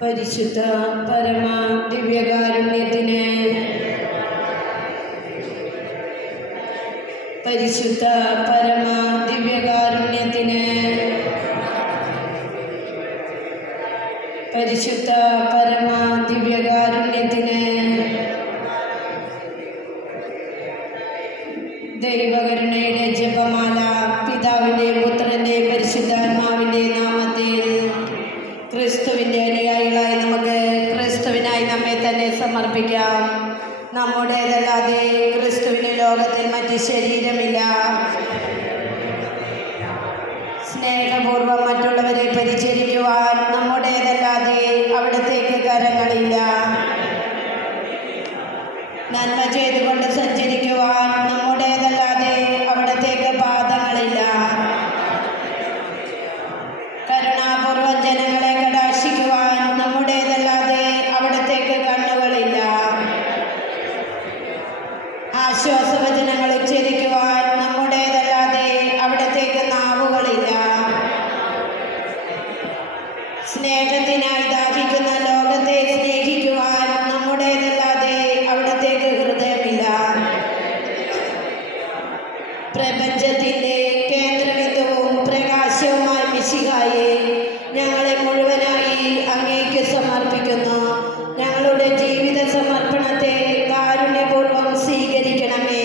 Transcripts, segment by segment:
പരിശുദ്ധ പരമ ദിവ്യകാരുണ്യത്തിന്, പരിശുദ്ധ പരമ ദിവ്യകാരുണ്യത്തിന്, പരിശുദ്ധ പരമ ദിവ്യകാരുണ്യത്തിന്, ദൈവകരുണയുടെ ജപമാല പിതാവിൻ്റെ പുത്രൻ്റെ പരിശുദ്ധാത്മാവിൻ്റെ നാമത്തിൽ ക്രിസ്തുവിൻ്റെ അനുയായികളായി നമുക്ക് ക്രിസ്തുവിനായി നമ്മെ തന്നെ സമർപ്പിക്കാം. നമ്മുടേതല്ലാതെ ക്രിസ്തുവിന് ലോകത്തിൽ മറ്റ് ശരീരമില്ല. സ്നേഹപൂർവ്വം മറ്റുള്ളവരെ പരിചരിക്കുവാൻ നമ്മുടേതല്ലാതെ അവിടത്തേക്ക് കരങ്ങളില്ല. നന്മ ചെയ്തുകൊണ്ട് സഞ്ചരിക്കുവാൻ നമ്മുടേതല്ലാതെ അവിടത്തേക്ക് പാദങ്ങളില്ല. കരുണാപൂർവ്വം ജനങ്ങളെ കടാക്ഷിക്കുവാൻ നമ്മുടേതല്ലാതെ അവിടത്തേക്ക് കണ്ണുകളില്ല. ആശ്വാസവചനങ്ങൾ ഉച്ചരിക്കുവാൻ നമ്മുടേതല്ലാതെ അവിടത്തേക്ക് നാവുകളില്ല. സ്നേഹത്തിനായി ദാഹിക്കുന്ന ലോകത്തെ സ്നേഹിക്കുവാൻ നമ്മുടേതല്ലാതെ അവിടത്തേക്ക് ഹൃദയമില്ല. പ്രപഞ്ചത്തിൻ്റെ കേന്ദ്രബിന്ദുവും പ്രകാശവുമായ മിശിഹായെ, ഞങ്ങളെ മുഴുവനായി അങ്ങേക്ക് സമർപ്പിക്കുന്നു. ഞങ്ങളുടെ ജീവിത സമർപ്പണത്തെ കാരുണ്യപൂർവ്വം സ്വീകരിക്കണമേ.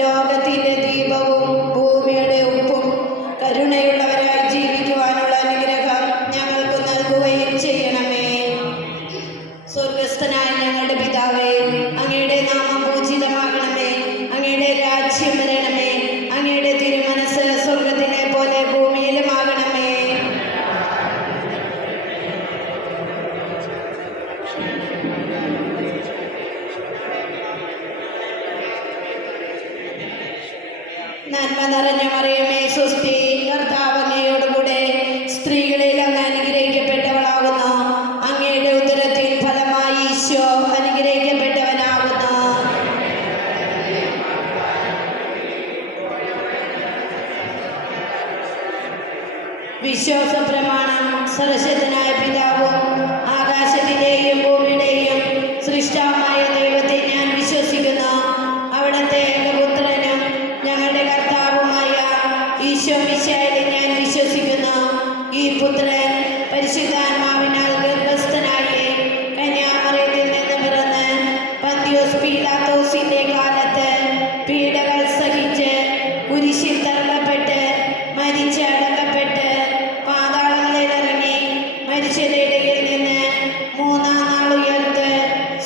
ലോകത്തിൻ്റെ ദീപവും ഭൂമിയുടെ ഉപ്പും കരുണയുള്ളവരായി ജീവിക്കുവാനുള്ള അനുഗ്രഹം ഞങ്ങൾക്ക് നൽകുകയും ചെയ്യണമേ. സ്വർഗസ്ഥനായ ഞങ്ങളുടെ പിതാവേ, അങ്ങയുടെ നാമം പൂജിതമാകണമേ. അങ്ങയുടെ രാജ്യം വരണമേ. അങ്ങയുടെ തിരുമനസ് സ്വർഗത്തിലെ പോലെ ഭൂമിയിലുമാകണമേ. നന്മ നിറഞ്ഞ മറിയമേ, സ്വസ്തി, കർത്താവ് അങ്ങയോടുകൂടെ സ്ത്രീകളിൽ അങ്ങ് അനുഗ്രഹിക്കപ്പെട്ടവളാകുന്നു. അങ്ങയുടെ ഉദരത്തിൻ ഫലമായി ഈശോ അനുഗ്രഹിക്കപ്പെട്ടവനാകുന്നു. വിശ്വാസ പ്രമാണം. സർവശക്തനായ പിതാവും ആകാശത്തിൻ്റെയും ഭൂമിയുടെയും സൃഷ്ടാവുമായ ദൈവത്തെ ഞാൻ വിശ്വസിക്കുന്നു. അവിടുത്തെ ഏകപുത്രനും ഞങ്ങളുടെ കർത്താവുമായ ഈശോ മിശിഹായിൽ ഞാൻ വിശ്വസിക്കുന്നു. ഈ പുത്രൻ പരിശുദ്ധാത്മാവിനാൽ ഗർഭസ്ഥനായി കന്യാമറിയത്തിൽ നിന്ന് പിറന്ന് പന്തിയോസ് പീലാത്തോസിന്റെ കാലത്ത് പീഡകൾ സഹിച്ച് കുരിശിൽ തറക്കപ്പെട്ട് മരിച്ച് അടക്കപ്പെട്ട് പാതാളങ്ങളിൽ ഇറങ്ങി മരിച്ചവരുടെ ഇടയിൽ നിന്ന് മൂന്നാം നാൾ ഉയർത്ത്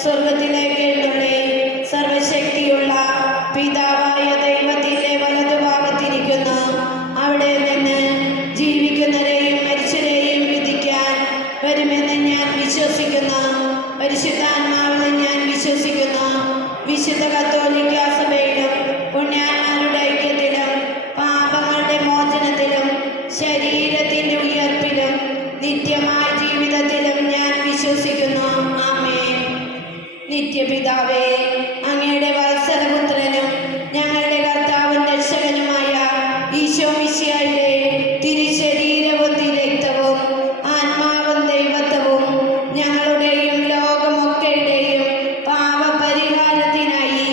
സ്വർഗത്തിലേക്ക് എഴുന്നള്ളി സർവശക്തിയുള്ള പിതാവായ ദൈവത്തിൻ്റെ വലതുഭാഗത്തിരിക്കുന്നു. അവിടെ നിന്ന് ജീവിക്കുന്നവരെയും മരിച്ചവരെയും വിധിക്കാൻ വരുമെന്ന് ഞാൻ വിശ്വസിക്കുന്നു. പരിശുദ്ധാത്മാവിൽ ഞാൻ വിശ്വസിക്കുന്നു. വിശുദ്ധ കത്തോലിക്ക സഭയിലും പുണ്യാന്മാരുടെ ഐക്യത്തിലും പാപങ്ങളുടെ മോചനത്തിലും ശരീരത്തിൻ്റെ ഉയർപ്പിലും നിത്യമായ ജീവിതത്തിലും ഞാൻ വിശ്വസിക്കുന്നു. ആമേൻ. നിത്യപിതാവേ, അങ്ങയുടെ വത്സലപുത്രനും ഞങ്ങളുടെ കർത്താവും രക്ഷകനുമായ ഈശോ മിശിഹായുടെ തിരുശരീരവും തിരുരക്തവും ആത്മാവും ദൈവത്വവും ഞങ്ങളുടെയും ലോകമൊക്കെയുടെയും പാപപരിഹാരത്തിനായി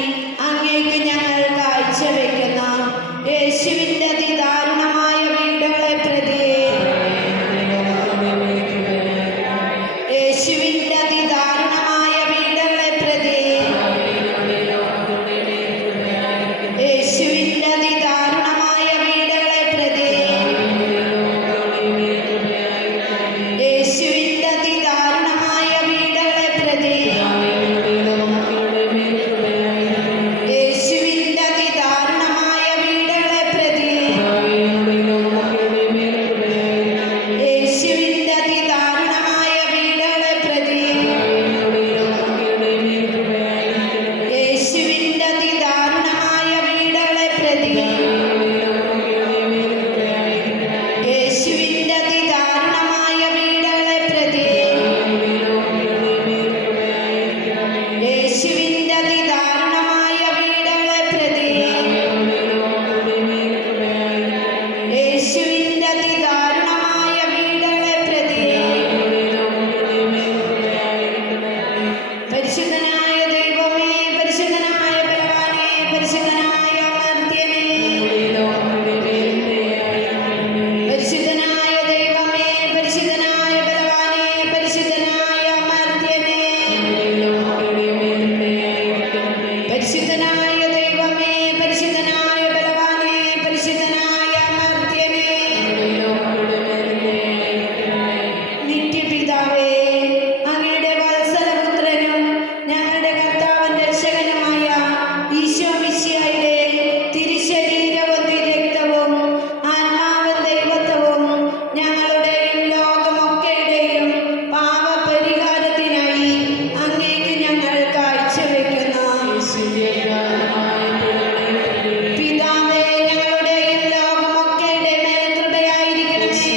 പിതാവേ ഞങ്ങളുടെയും ലോകമൊക്കെയുടെ മേൽ കൃപയായിരിക്കണമേ.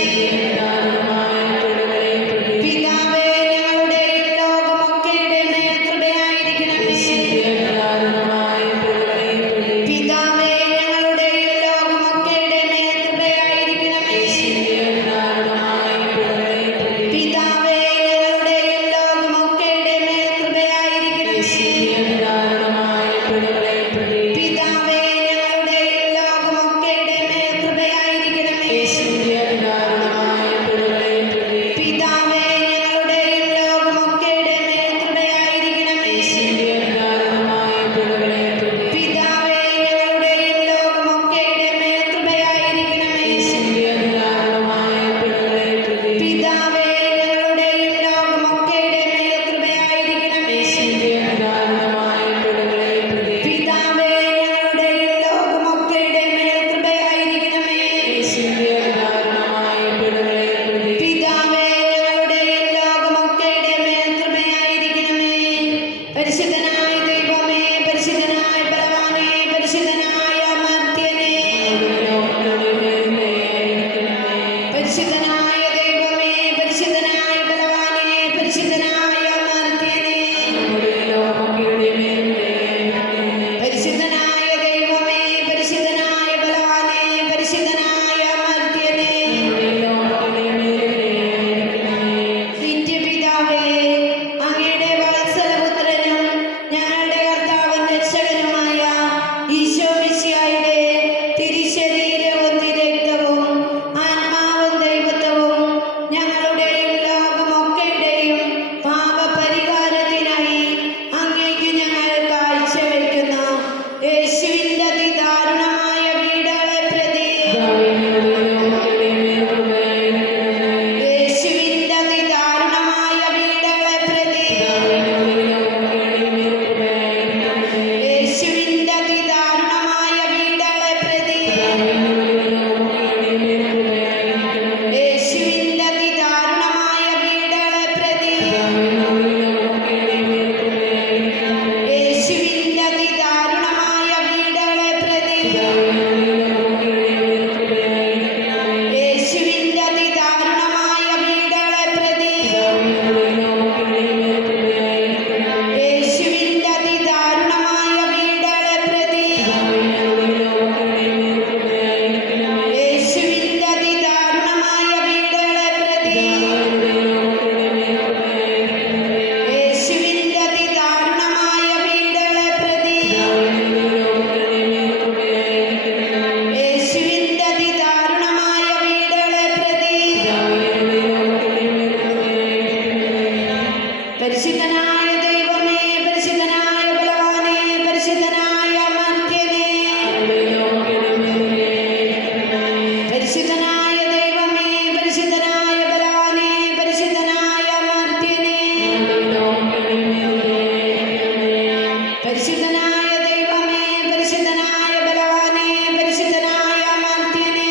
പിതാവേ ഞങ്ങളുടെയും ലോകമൊക്കെയുടെ മേൽ കൃപയായിരിക്കണമേ. പിതാവേ ഞങ്ങളുടെയും ലോകമൊക്കെയുടെ മേൽ കൃപയായിരിക്കണമേ. പിതാവേ ഞങ്ങളുടെയും ലോകമൊക്കെയുടെ മേൽ കൃപയായിരിക്കണമേ. പിതാവേ ഞങ്ങളുടെയും ലോകമൊക്കെയുടെ മേൽ കൃപയായിരിക്കണമേ. പിതാവേ ഞങ്ങളുടെയും ലോകമൊക്കെയുടെ മേൽ കൃപയായിരിക്കണമേ. പിതാവേ ഞങ്ങളുടെയും ലോകമൊക്കെയുടെ മേൽ കൃപയായിരിക്കണമേ. പിതാവേ ഞങ്ങളുടെയും ലോകമൊക്കെയുടെ മേൽ കൃപയായിരിക്കണമേ. പിതാവേ ഞങ്ങളുടെയും ലോകമൊക്കെയുടെ മേൽ കൃപയായിരിക്കണമേ. പിതാവേ ഞങ്ങളുടെയും ലോകമൊക്കെയുടെ മേൽ കൃപയായിരിക്കണമേ. പരിശുദ്ധനായ ദൈവമേ, പരിശുദ്ധനായ ബലവാനേ, പരിശുദ്ധനായ അമർത്യനേ, പരിശുദ്ധനായ ദൈവമേ, പരിശുദ്ധനായ ബലവാനേ, പരിശുദ്ധനായ അമർത്യനേ, പരിശുദ്ധനായ ദൈവമേ, പരിശുദ്ധനായ ബലവാനേ, പരിശുദ്ധനായ അമർത്യനേ, നിത്യപിതാവേ, അങ്ങയുടെ വത്സലപുത്രനും ഞങ്ങളുടെ കർത്താവും രക്ഷകനുമായ ഈശോ മിശിഹായുടെ തിരുശരീരവും തിരുരക്തവും ആത്മാവും ദൈവത്വവും ഞങ്ങളുടെയും ലോകമൊക്കെയുടെയും പാപപരിഹാരത്തിനായി അങ്ങേക്ക് ഞങ്ങൾ കാഴ്ചവെക്കുന്നു. യേശുവിന്റെ അതിദാരുണമായ പീഡകളെ പ്രതി, യേശുവിന്റെ അതിദാരുണമായ പീഡകളെ പ്രതി, യേശുവിന്റെ അതിദാരുണമായ പീഡകളെ പ്രതി, യേശുവിന്റെ അതിദാരുണമായ പീഡകളെ പ്രതി, യേശുവിന്റെ അതിദാരുണമായ പീഡകളെ പ്രതി, യേശുവിന്റെ അതിദാരുണമായ പീഡകളെ പ്രതി, യേശുവിന്റെ അതിദാരുണമായ പീഡകളെ പ്രതി, യേശുവിന്റെ അതിദാരുണമായ പീഡകളെ പ്രതി, യേശുവിന്റെ അതിദാരുണമായ പീഡകളെ പ്രതി, യേശുവിന്റെ അതിദാരുണമായ പീഡകളെ പ്രതി. പരിശുദ്ധനായ ദൈവമേ, പരിശുദ്ധനായ ബലവാനേ, പരിശുദ്ധനായ അമർത്യനേ, പരിശുദ്ധനായ ദൈവമേ, പരിശുദ്ധനായ ബലവാനേ, പരിശുദ്ധനായ അമർത്യനേ, പരിശുദ്ധനായ ദൈവമേ, പരിശുദ്ധനായ ബലവാനേ, പരിശുദ്ധനായ അമർത്യനേ,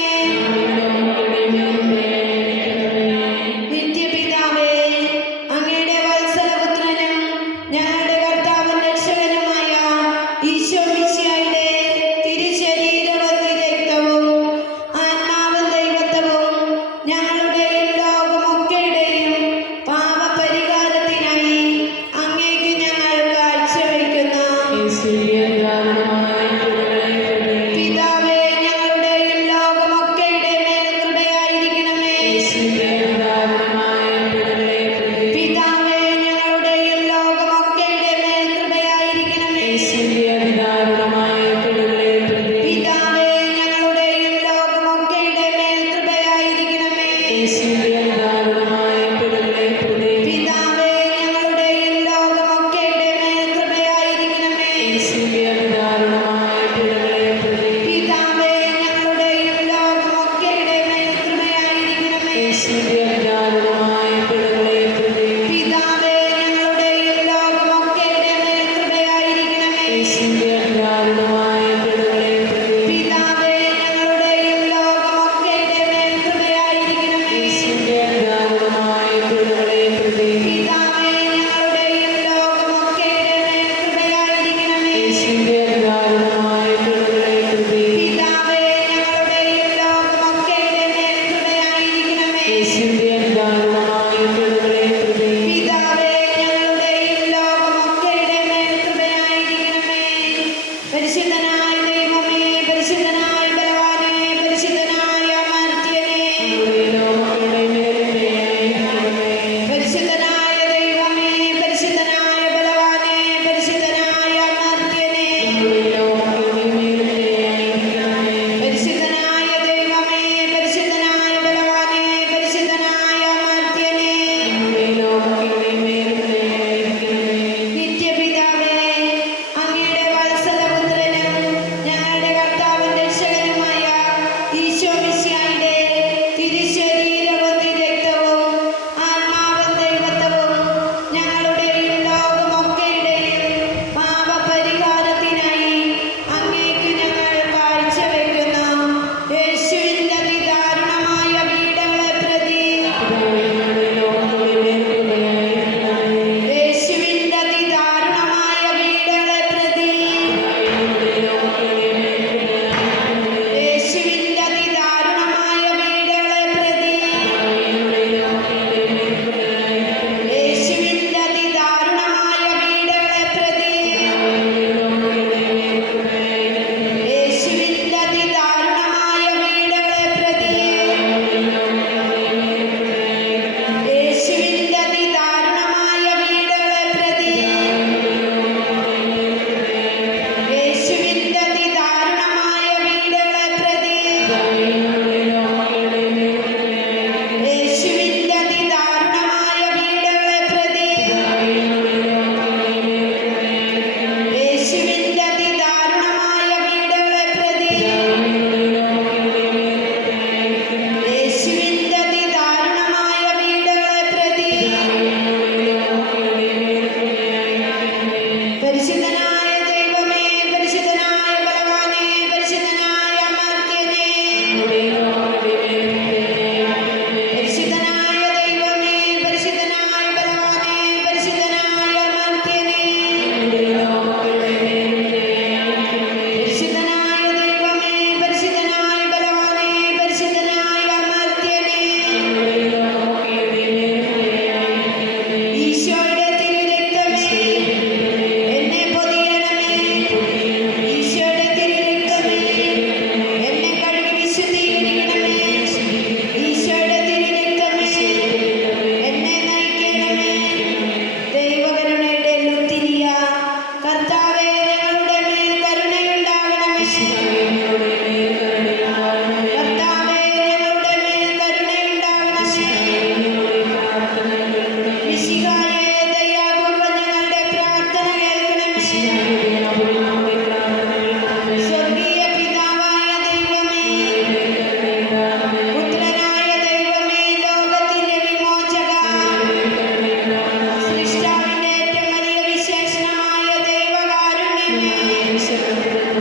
നിത്യപിതാവേ, അങ്ങയുടെ വത്സലപുത്രനും ഞങ്ങളുടെ കർത്താവും രക്ഷകനുമായ ഈശോ മിശിഹായുടെ തിരുശരീരവും തിരുരക്തവും ആത്മാവും ദൈവത്വവും ഞങ്ങളുടെയും ലോകമൊക്കെയുടെയും പാപപരിഹാരത്തിനായി അങ്ങേക്ക് ഞങ്ങൾ കാഴ്ചവെക്കുന്നു. പിതാവേ ഞങ്ങളുടെയും ലോകമൊക്കെയുടെ മേൽ കൃപയായിരിക്കണമേ. പിതാവേ ഞങ്ങളുടെയും ലോകമൊക്കെയുടെ മേൽ കൃപയായിരിക്കണമേ. പിതാവേ ഞങ്ങളുടെയും ലോകമൊക്കെയുടെ മേൽ കൃപയായിരിക്കണമേ. പിതാവേ ഞങ്ങളുടെയും ലോകമൊക്കെയുടെ മേൽ കൃപയായിരിക്കണമേ. പിതാവേ ഞങ്ങളുടെയും ലോകമൊക്കെയുടെ മേൽ കൃപയായിരിക്കണമേ. പിതാവേ ഞങ്ങളുടെയും ലോകമൊക്കെയുടെ മേൽ കൃപയായിരിക്കണമേ. പിതാവേ ഞങ്ങളുടെയും ലോകമൊക്കെയുടെ മേൽ കൃപയായിരിക്കണമേ. പിതാവേ ഞങ്ങളുടെയും ലോകമൊക്കെയുടെ മേൽ കൃപയായിരിക്കണമേ.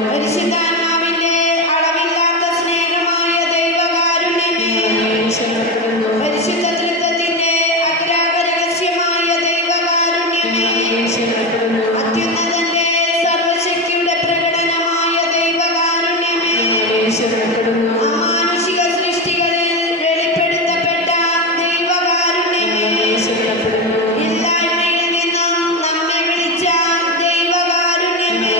പരിശുദ്ധാത്മാവിന്റെ അളവില്ലാത്ത സ്നേഹമായ ദൈവകാരുണ്യമേ, പരിശുദ്ധ തൃത്വത്തിന്റെ അഗ്രാഹ രഹസ്യമായ ദൈവകാരുണ്യമേ, അത്യുന്നതന്റെ സർവശക്തിയുടെ പ്രകടനമായ ദൈവകാരുണ്യമേ, അമാനുഷിക സൃഷ്ടികളിൽ വെളിപ്പെടുത്തപ്പെട്ട ദൈവകാരുണ്യമേ, ഇല്ലായ്മയിൽ നിന്നും നമ്മെ വിളിച്ച ദൈവകാരുണ്യമേ,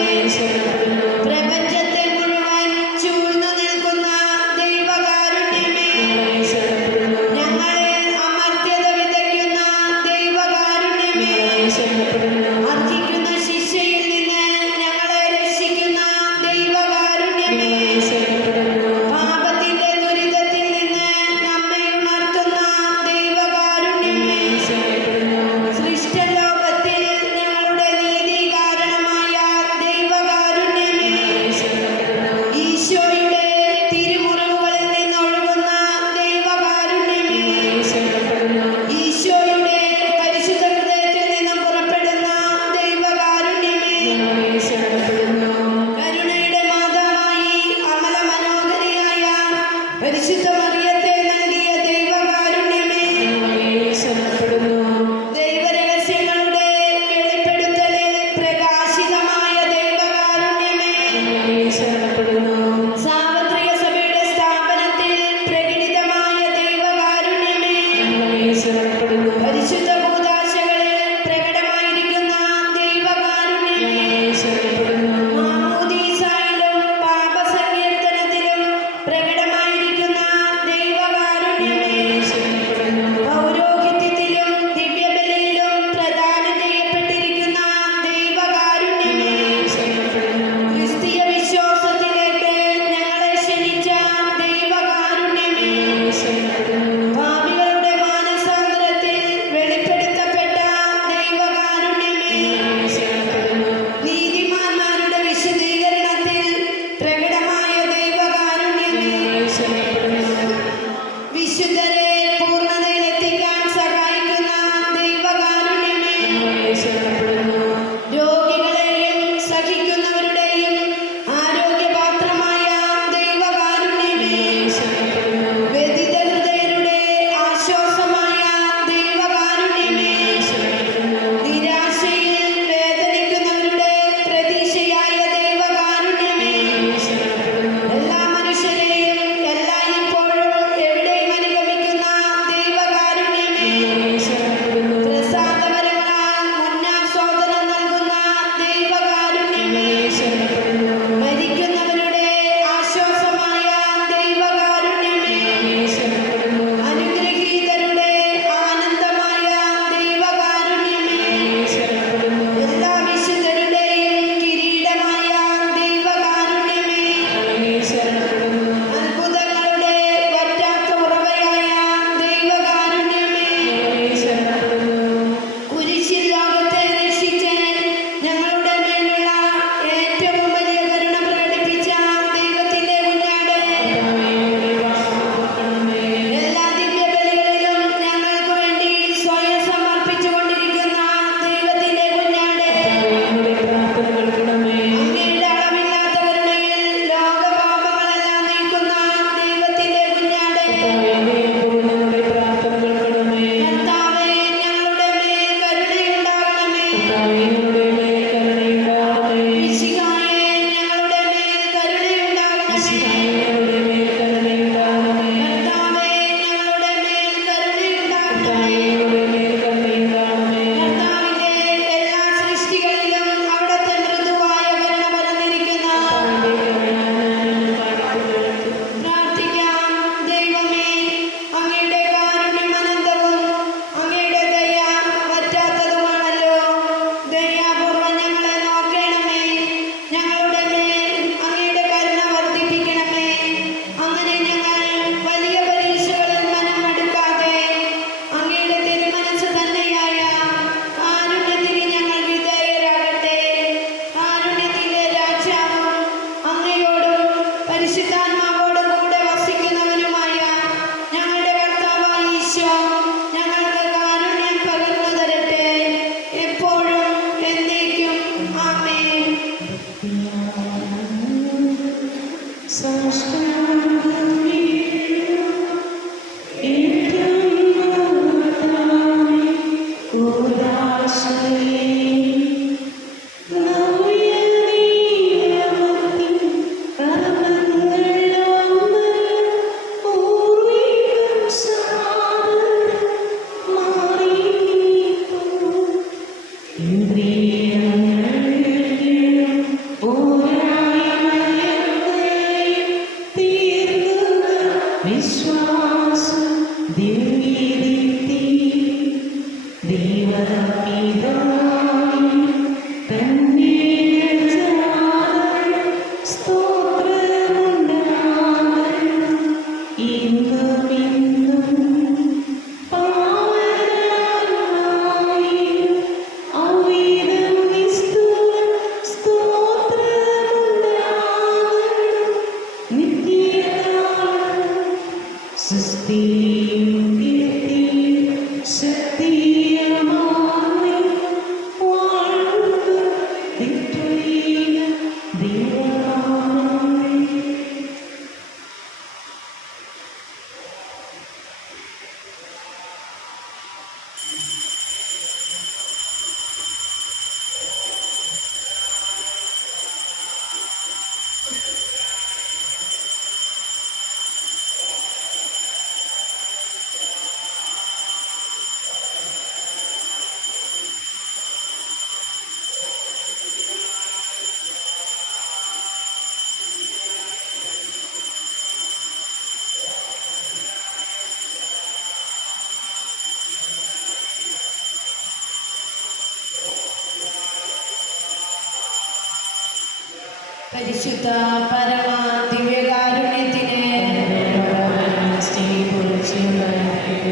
പരിശുദ്ധ പരമ ദിവ്യകാരുണ്യത്തിന്,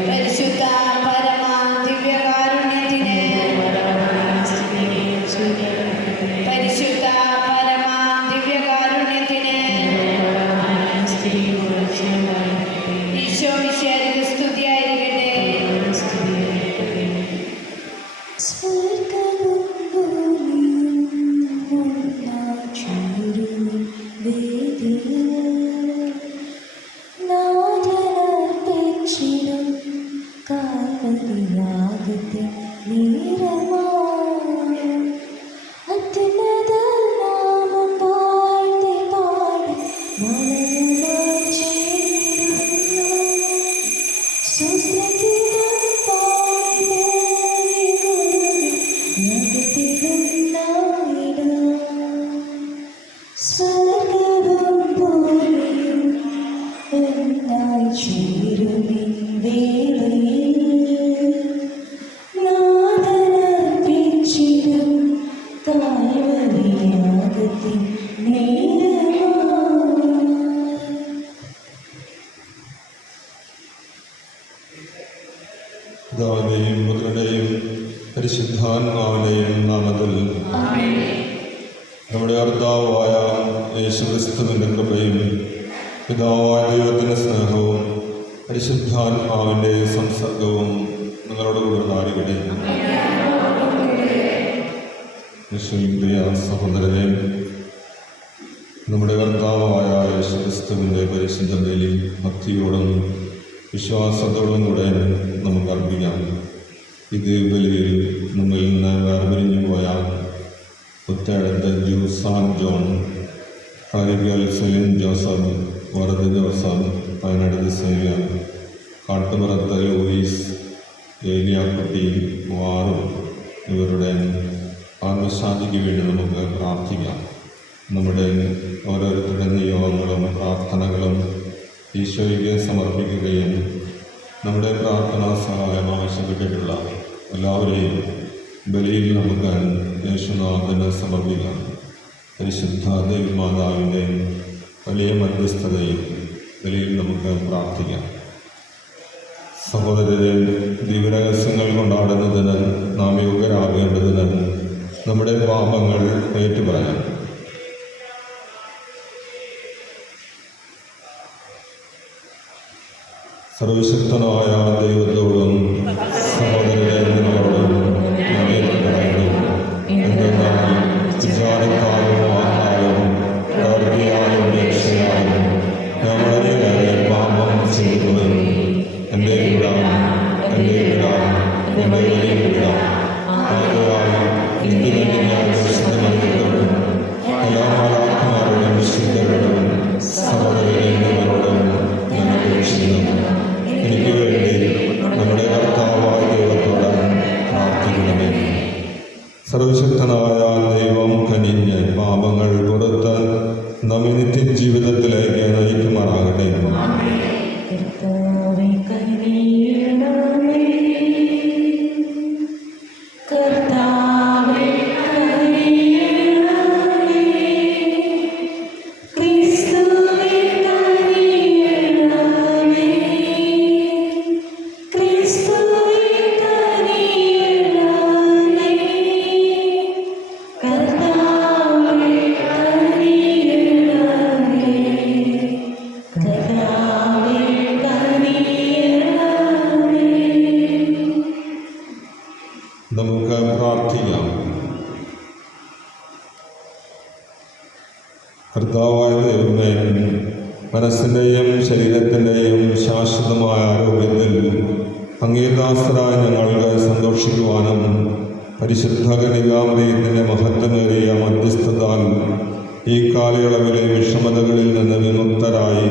പരിശുദ്ധ പരമ ദിവ്യകാരുണ്യത്തിന്, പരിശുദ്ധ പരമ ദിവ്യകാരുണ്യത്തിന്, ഈശോ മിശിഹായ്ക്ക് സ്തുതിയായിരിക്കട്ടെ. പിതാവിന്റെയും പുത്രന്റെയും പരിശുദ്ധാത്മാവിന്റെയും നാമത്തിൽ നമ്മുടെ കർത്താവായ യേശുക്രിസ്തുവിന്റെ കൃപയും പിതാവായ ദൈവത്തിന്റെ സ്നേഹവും പരിശുദ്ധാത്മാവിന്റെ സംസർഗവും നിങ്ങളോട് കൂടെ. പ്രിയ സഹോദരനെ, നമ്മുടെ കർത്താവായ യേശുക്രിസ്തുവിന്റെ പരിശുദ്ധ ബലി ഭക്തിയോടും വിശ്വാസത്തോടും കൂടെ നമുക്ക് അർപ്പിക്കാം. ഇത് ബലിയിൽ നമ്മിൽ നിന്ന് വേർപിരിഞ്ഞു പോയ പുത്തേടത്ത് ജൂസാൻ ജോൺ, ഹാരിഗൽ സെലിൻ ജോസഫ്, വറദ് ജോസഫ്, പയനടത്ത് സേവ്യ, കാട്ടുപുറത്ത് ലൂയിസ്, ഏലിയാക്കുട്ടി, വാറും ഇവരുടെ ആത്മശാന്തിക്ക് വേണ്ടി നമുക്ക് പ്രാർത്ഥിക്കാം. നമ്മുടെ ഓരോരുത്തരുടെ നിയോഗങ്ങളും പ്രാർത്ഥനകളും ഈശോയ്ക്ക് സമർപ്പിക്കുകയും നമ്മുടെ പ്രാർത്ഥനാ സഹായം ആവശ്യപ്പെട്ടിട്ടുള്ള എല്ലാവരെയും ബലിയിൽ നമുക്ക് യേശുനാഥന് സമർപ്പിക്കാം. പരിശുദ്ധ ദൈവമാതാവിൻ്റെ വലിയ മധ്യസ്ഥതയിൽ ബലിയിൽ നമുക്ക് പ്രാർത്ഥിക്കാം. സഹോദരരെ, ദിവ്യരഹസ്യങ്ങൾ കൊണ്ടാടുന്നതിന് നാം യോഗ്യരാകേണ്ടതിന് നമ്മുടെ പാപങ്ങൾ ഏറ്റുപറയാം. സർവശക്തനായ ദൈവത്തോടും സഹോദരരെ നിങ്ങളോടും ഞാൻ പറയുന്നു, എന്തെന്നാൽ വിചാരത്താലും വാക്കാലും പ്രവൃത്തിയാലും രക്ഷയാലും കർത്താവായ ദൈവമേ, മനസ്സിൻ്റെയും ശരീരത്തിൻ്റെയും ശാശ്വതമായ ആരോഗ്യത്തിൽ അങ്ങേദാസരായ ഞങ്ങൾക്ക് സന്തോഷിക്കുവാനും പരിശുദ്ധ കന്യകാമറിയത്തിൻ്റെ മഹത്വമേറിയ മധ്യസ്ഥതാൽ ഈ കാലയളവിലെ വിഷമതകളിൽ നിന്ന് വിമുക്തരായി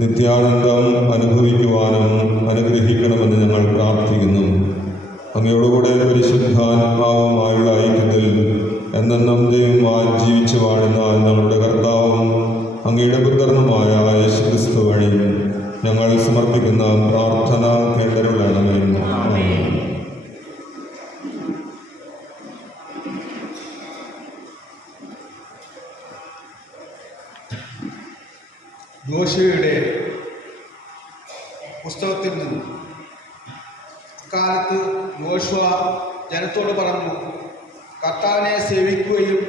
നിത്യാനന്ദം അനുഭവിക്കുവാനും അനുഗ്രഹിക്കണമെന്ന് ഞങ്ങൾ പ്രാർത്ഥിക്കുന്നു. അങ്ങയോടുകൂടെ പരിശുദ്ധാത്മാവുമായുള്ള ഐക്യത്തിൽ എന്നെന്നും ദൈവമായി ജീവിച്ചു വാഴുന്ന ഞങ്ങളുടെ കർത്താവും അങ്ങയുടെ പുത്രനുമായ യേശുക്രിസ്തു വഴി ഞങ്ങൾ സമർപ്പിക്കുന്ന പ്രാർത്ഥന കേട്ടരുളണമേ. യോശുവയുടെ പുസ്തകത്തിൽ നിന്ന് അക്കാലത്ത് യോശുവ ജനത്തോട് പറഞ്ഞു, കർത്താവിനെ സേവിക്കുകയും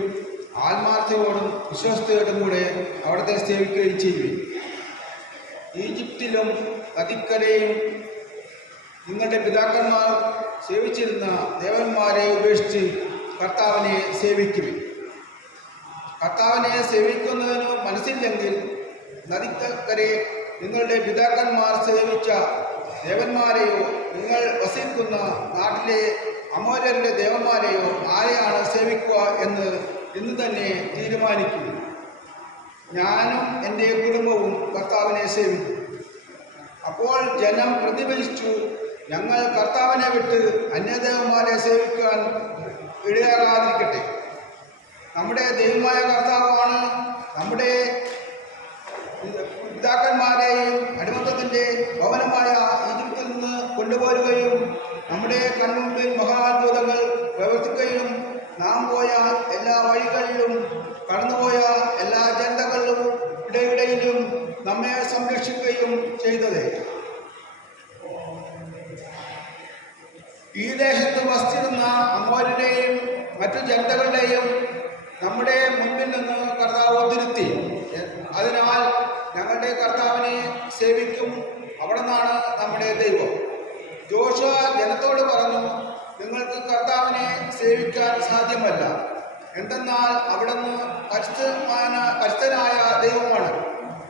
ആത്മാർത്ഥയോടും വിശ്വസ്തയോടും കൂടെ അവിടുത്തെ സേവിക്കുകയും ചെയ്യും. ഈജിപ്തിലും നദിക്കരയും നിങ്ങളുടെ പിതാക്കന്മാർ സേവിച്ചിരുന്ന ദേവന്മാരെ ഉപേക്ഷിച്ച് കർത്താവിനെ സേവിക്കും. കർത്താവിനെ സേവിക്കുന്നതിന് മനസ്സില്ലെങ്കിൽ നദിക്കരെ നിങ്ങളുടെ പിതാക്കന്മാർ സേവിച്ച ദേവന്മാരെയോ നിങ്ങൾ വസിക്കുന്ന നാട്ടിലെ അമോര്യരുടെ ദേവന്മാരെയോ ആരെയാണ് സേവിക്കുക എന്ന് ഇന്ന് തന്നെ തീരുമാനിക്കും. ഞാനും എൻ്റെ കുടുംബവും കർത്താവിനെ സേവിക്കും. അപ്പോൾ ജനം പ്രതിഫലിച്ചു, ഞങ്ങൾ കർത്താവിനെ വിട്ട് അന്യദേവന്മാരെ സേവിക്കാൻ ഇടയാകാതിരിക്കട്ടെ. നമ്മുടെ ദൈവമായ കർത്താവാണ് നമ്മുടെ പിതാക്കന്മാരെയും അടിമത്തത്തിൻ്റെ ഭവനമായ ഈജിപ്തിൽ നിന്ന് കൊണ്ടുപോരുകയും നമ്മുടെ കൺമുമ്പിൽ മഹാത്ഭുതങ്ങൾ പ്രവർത്തിക്കുകയും നാം പോയ എല്ലാ വഴികളിലും കടന്നുപോയ എല്ലാ ജനതകളിലും ഇടയിലും നമ്മെ സംരക്ഷിക്കുകയും ചെയ്തത്. ഈ ദേശത്ത് വസിച്ചിരുന്ന അമോര്യരെയും മറ്റു ജനതകളുടെയും നമ്മുടെ മുൻപിൽ നിന്ന് കർത്താവ് തിരുത്തി. അതിനാൽ ഞങ്ങളുടെ കർത്താവിനെ സേവിക്കും. അവിടെ നിന്നാണ് നമ്മുടെ ദൈവം. ജോഷുവ ജനത്തോട് പറഞ്ഞു, നിങ്ങൾക്ക് കർത്താവിനെ സേവിക്കാൻ സാധ്യമല്ല. എന്തെന്നാൽ അവിടുന്ന് പരിശുദ്ധനായ ദൈവമാണ്.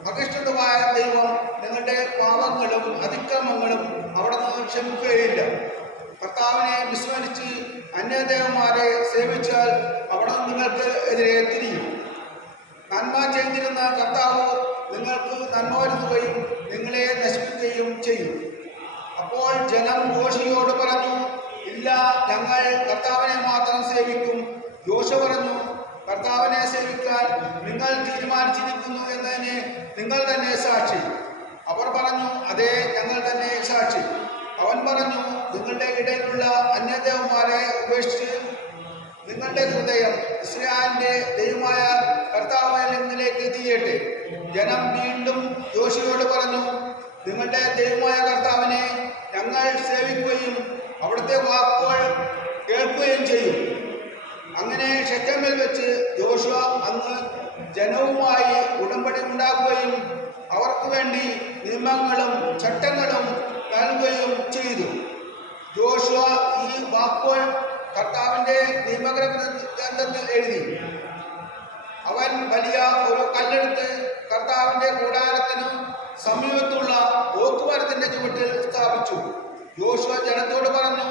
അധിഷ്ഠിതമായ ദൈവം നിങ്ങളുടെ പാപങ്ങളും അതിക്രമങ്ങളും അവിടെ നിന്ന് ക്ഷമിക്കുകയില്ല. കർത്താവിനെ വിസ്മരിച്ച് അന്യദേവന്മാരെ സേവിച്ചാൽ അവിടെ നിങ്ങൾക്ക് എതിരെ തിരിയും. നന്മ ചെയ്തിരുന്ന കർത്താവ് നിങ്ങൾക്ക് നന്മ വരുത്തുകയും നിങ്ങളെ നശിപ്പിക്കുകയും ചെയ്യും. അപ്പോൾ ജനം യോശുവയോട് പറഞ്ഞു, ഇല്ല, ഞങ്ങൾ കർത്താവിനെ മാത്രം സേവിക്കും. യോശുവ പറഞ്ഞു, കർത്താവിനെ സേവിക്കാൻ നിങ്ങൾ തീരുമാനിച്ചിരിക്കുന്നു എന്നതിന് നിങ്ങൾ തന്നെ സാക്ഷി. അവർ പറഞ്ഞു, അതെ, ഞങ്ങൾ തന്നെ സാക്ഷി. അവൻ പറഞ്ഞു, നിങ്ങളുടെ ഇടയിലുള്ള അന്യദേവന്മാരെ ഉപേക്ഷിച്ച് നിങ്ങളുടെ ഹൃദയം ഇസ്രായേലിന്റെ ദൈവമായ കർത്താവിലേക്ക് തിരിയട്ടെ. ജനം വീണ്ടും യോശുവയോട് പറഞ്ഞു, നിങ്ങളുടെ ദൈവമായ കർത്താവിനെ ഞങ്ങൾ സേവിക്കുകയും അവിടുത്തെ വാക്കുകൾ കേൾക്കുകയും ചെയ്യും. അങ്ങനെ ഷെക്കെമിൽ വെച്ച് യോശുവ അന്ന് ജനവുമായി ഉടമ്പടി ഉണ്ടാക്കുകയും അവർക്ക് വേണ്ടി നിയമങ്ങളും ചട്ടങ്ങളും നൽകുകയും ചെയ്തു. യോശുവ ഈ വാക്കുകൾ കർത്താവിൻ്റെ നിയമഗ്രന്ഥത്തിൽ എഴുതി. അവൻ വലിയ ഒരു കല്ലെടുത്ത് കർത്താവിൻ്റെ കൂടാരത്തിനും സമീപത്തുള്ള ഓക്കുമരത്തിൻ്റെ ചുവട്ടിൽ സ്ഥാപിച്ചു. യോശുവ ജനത്തോട് പറഞ്ഞു,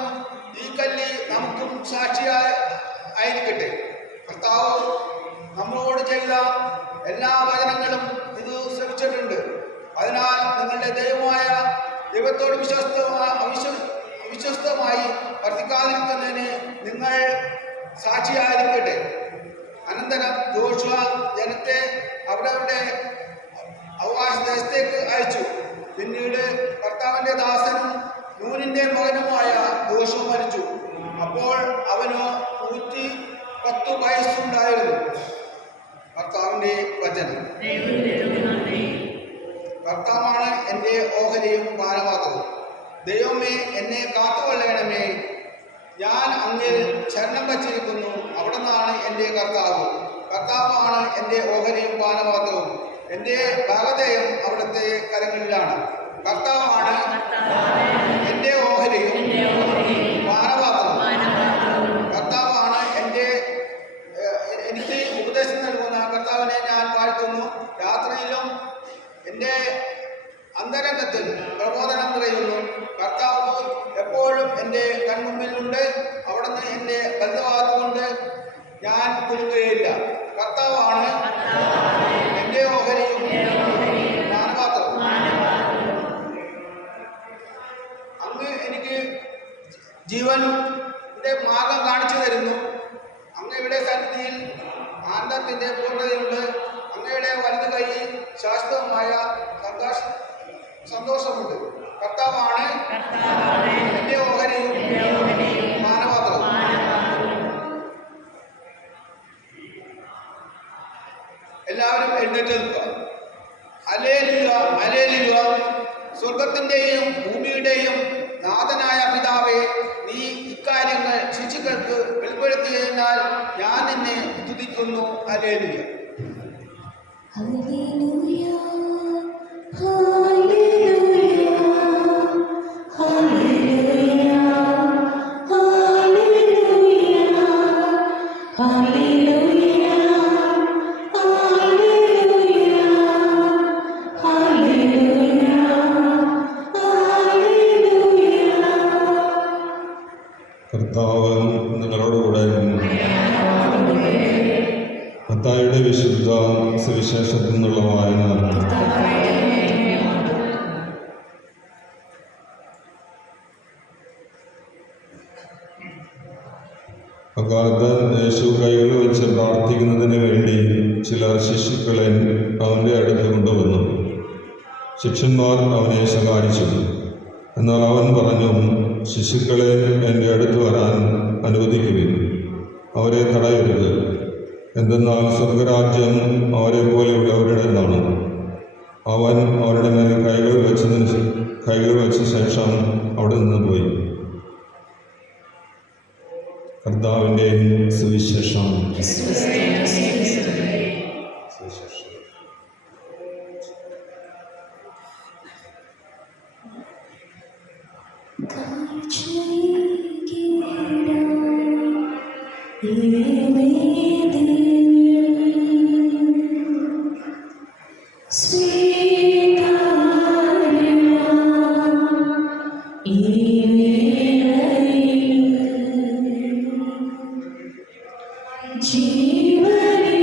ഈ കല്ല് നമുക്കും സാക്ഷിയായിരിക്കട്ടെ. കർത്താവ് നമ്മളോട് ചെയ്ത എല്ലാ വചനങ്ങളും ഇത് ശ്രമിച്ചിട്ടുണ്ട്. അതിനാൽ നിങ്ങളുടെ ദൈവമായ ദൈവത്തോട് അവിശ്വസ്തമായി വർദ്ധിക്കാതിരിക്കുന്നതിന് നിങ്ങൾ സാക്ഷിയായിരിക്കട്ടെ. അനന്തരം യോശുവ ജനത്തെ അവരവരുടെ അവകാശദേശത്തേക്ക് അയച്ചു. പിന്നീട് കർത്താവിൻ്റെ ദാസനും നൂനിൻ്റെ മകനുമായ യോശുവ മരിച്ചു. അപ്പോൾ അവന് 110 വയസ്സുണ്ടായിരുന്നു. കർത്താവിൻ്റെ വചനം. കർത്താവാണ് എൻ്റെ ഓഹരിയും പാനപാത്രവും. ദൈവമേ, എന്നെ കാത്തുകൊള്ളണമേ. ഞാൻ അങ്ങിൽ ശരണം വച്ചിരിക്കുന്നു. അവിടെ നിന്നാണ് എൻ്റെ കർത്താവ്. കർത്താവാണ് എൻ്റെ ഓഹരിയും പാനപാത്രവും. എൻ്റെ ഭാഗതയും അവിടുത്തെ കരങ്ങളിലാണ്. കർത്താവാണ് എൻ്റെ ഓഹരിയും പാനപാത്രവും. കർത്താവാണ് എനിക്ക് ഉപദേശം നൽകുന്ന കർത്താവിനെ ഞാൻ വാഴ്ത്തുന്നു. രാത്രിയിലും എൻ്റെ അന്തരംഗത്തിൽ പ്രബോധനം നിറയുന്നു. കർത്താവ് എപ്പോഴും എൻ്റെ കൺമുമ്പിലുണ്ട്. അവിടുന്ന് എൻ്റെ വലതുഭാഗത്തുകൊണ്ട് ഞാൻ കുലുങ്ങുകയില്ല. കർത്താവാണ് എൻ്റെ ഓഹരിയും പാനപാത്രവും. അങ്ങ് എനിക്ക് ജീവന്റെ മാർഗം കാണിച്ചു തരുന്നു. അങ്ങയുടെ സന്നിധിയിൽ ആനന്ദത്തിന്റെ പൂർണ്ണതയുണ്ട്. അങ്ങയുടെ വലതു കൈ ശാശ്വതമായ സന്തോഷമുണ്ട്. കർത്താവാണ് എൻ്റെ ഓഹരിയും പാനപാത്രവും. എല്ലാവരും എഴുന്നേറ്റ് നിൽക്കുക. Hallelujah, hallelujah. സ്വർഗത്തിന്റെയും ഭൂമിയുടെയും നാഥനായ പിതാവേ, നീ ഇക്കാര്യങ്ങൾ ശിശുക്കൾക്ക് വെളിപ്പെടുത്തിയതിനാൽ ഞാൻ നിന്നെ സ്തുതിക്കുന്നു. ഹല്ലേലൂയ. കർത്താവ് നിങ്ങളോടുകൂടെ. മത്തായിയുടെ വിശുദ്ധ സുവിശേഷത്തിൽ നിന്നുള്ള വായന. അക്കാലത്ത് യേശു കൈകൾ വെച്ച് പ്രാർത്ഥിക്കുന്നതിന് വേണ്ടി ചില ശിശുക്കളെ അവൻ്റെ അടുത്ത് കൊണ്ടുവന്നു. ശിഷ്യന്മാർ അവനെ ശകാരിച്ചു. എന്നാൽ അവൻ പറഞ്ഞു, ശിശുക്കളെ എൻ്റെ അടുത്ത് വരാൻ അനുവദിക്കുകയും അവരെ തടയരുത്. എന്തെന്നാൽ സ്വർഗരാജ്യം അവരെ പോലെയുള്ളവരുടേതാണ്. അവൻ അവരുടെ മേൽ കൈകൾ വെച്ച ശേഷം അവിടെ നിന്ന് പോയി. കർത്താവിൻ്റെ സുവിശേഷം. ജീവനേ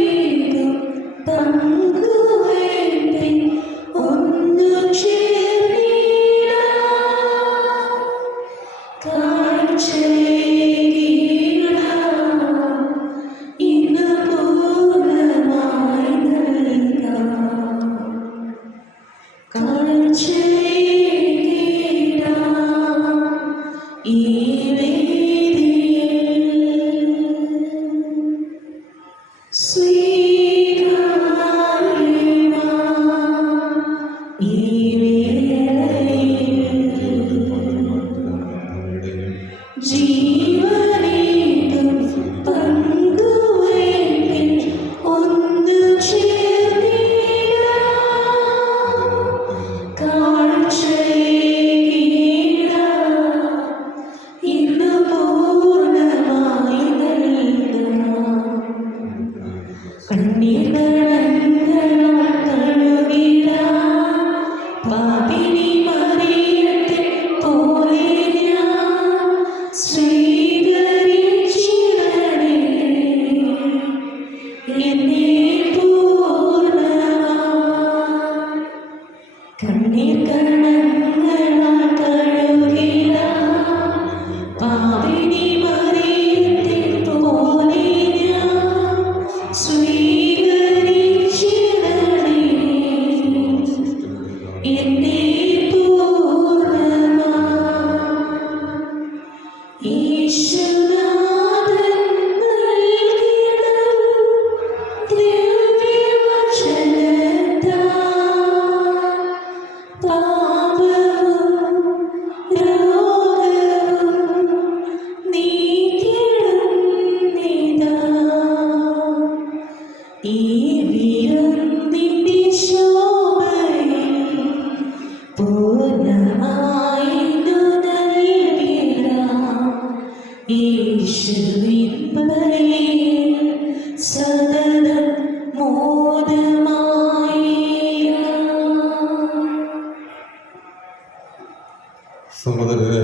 സഹോദരരെ,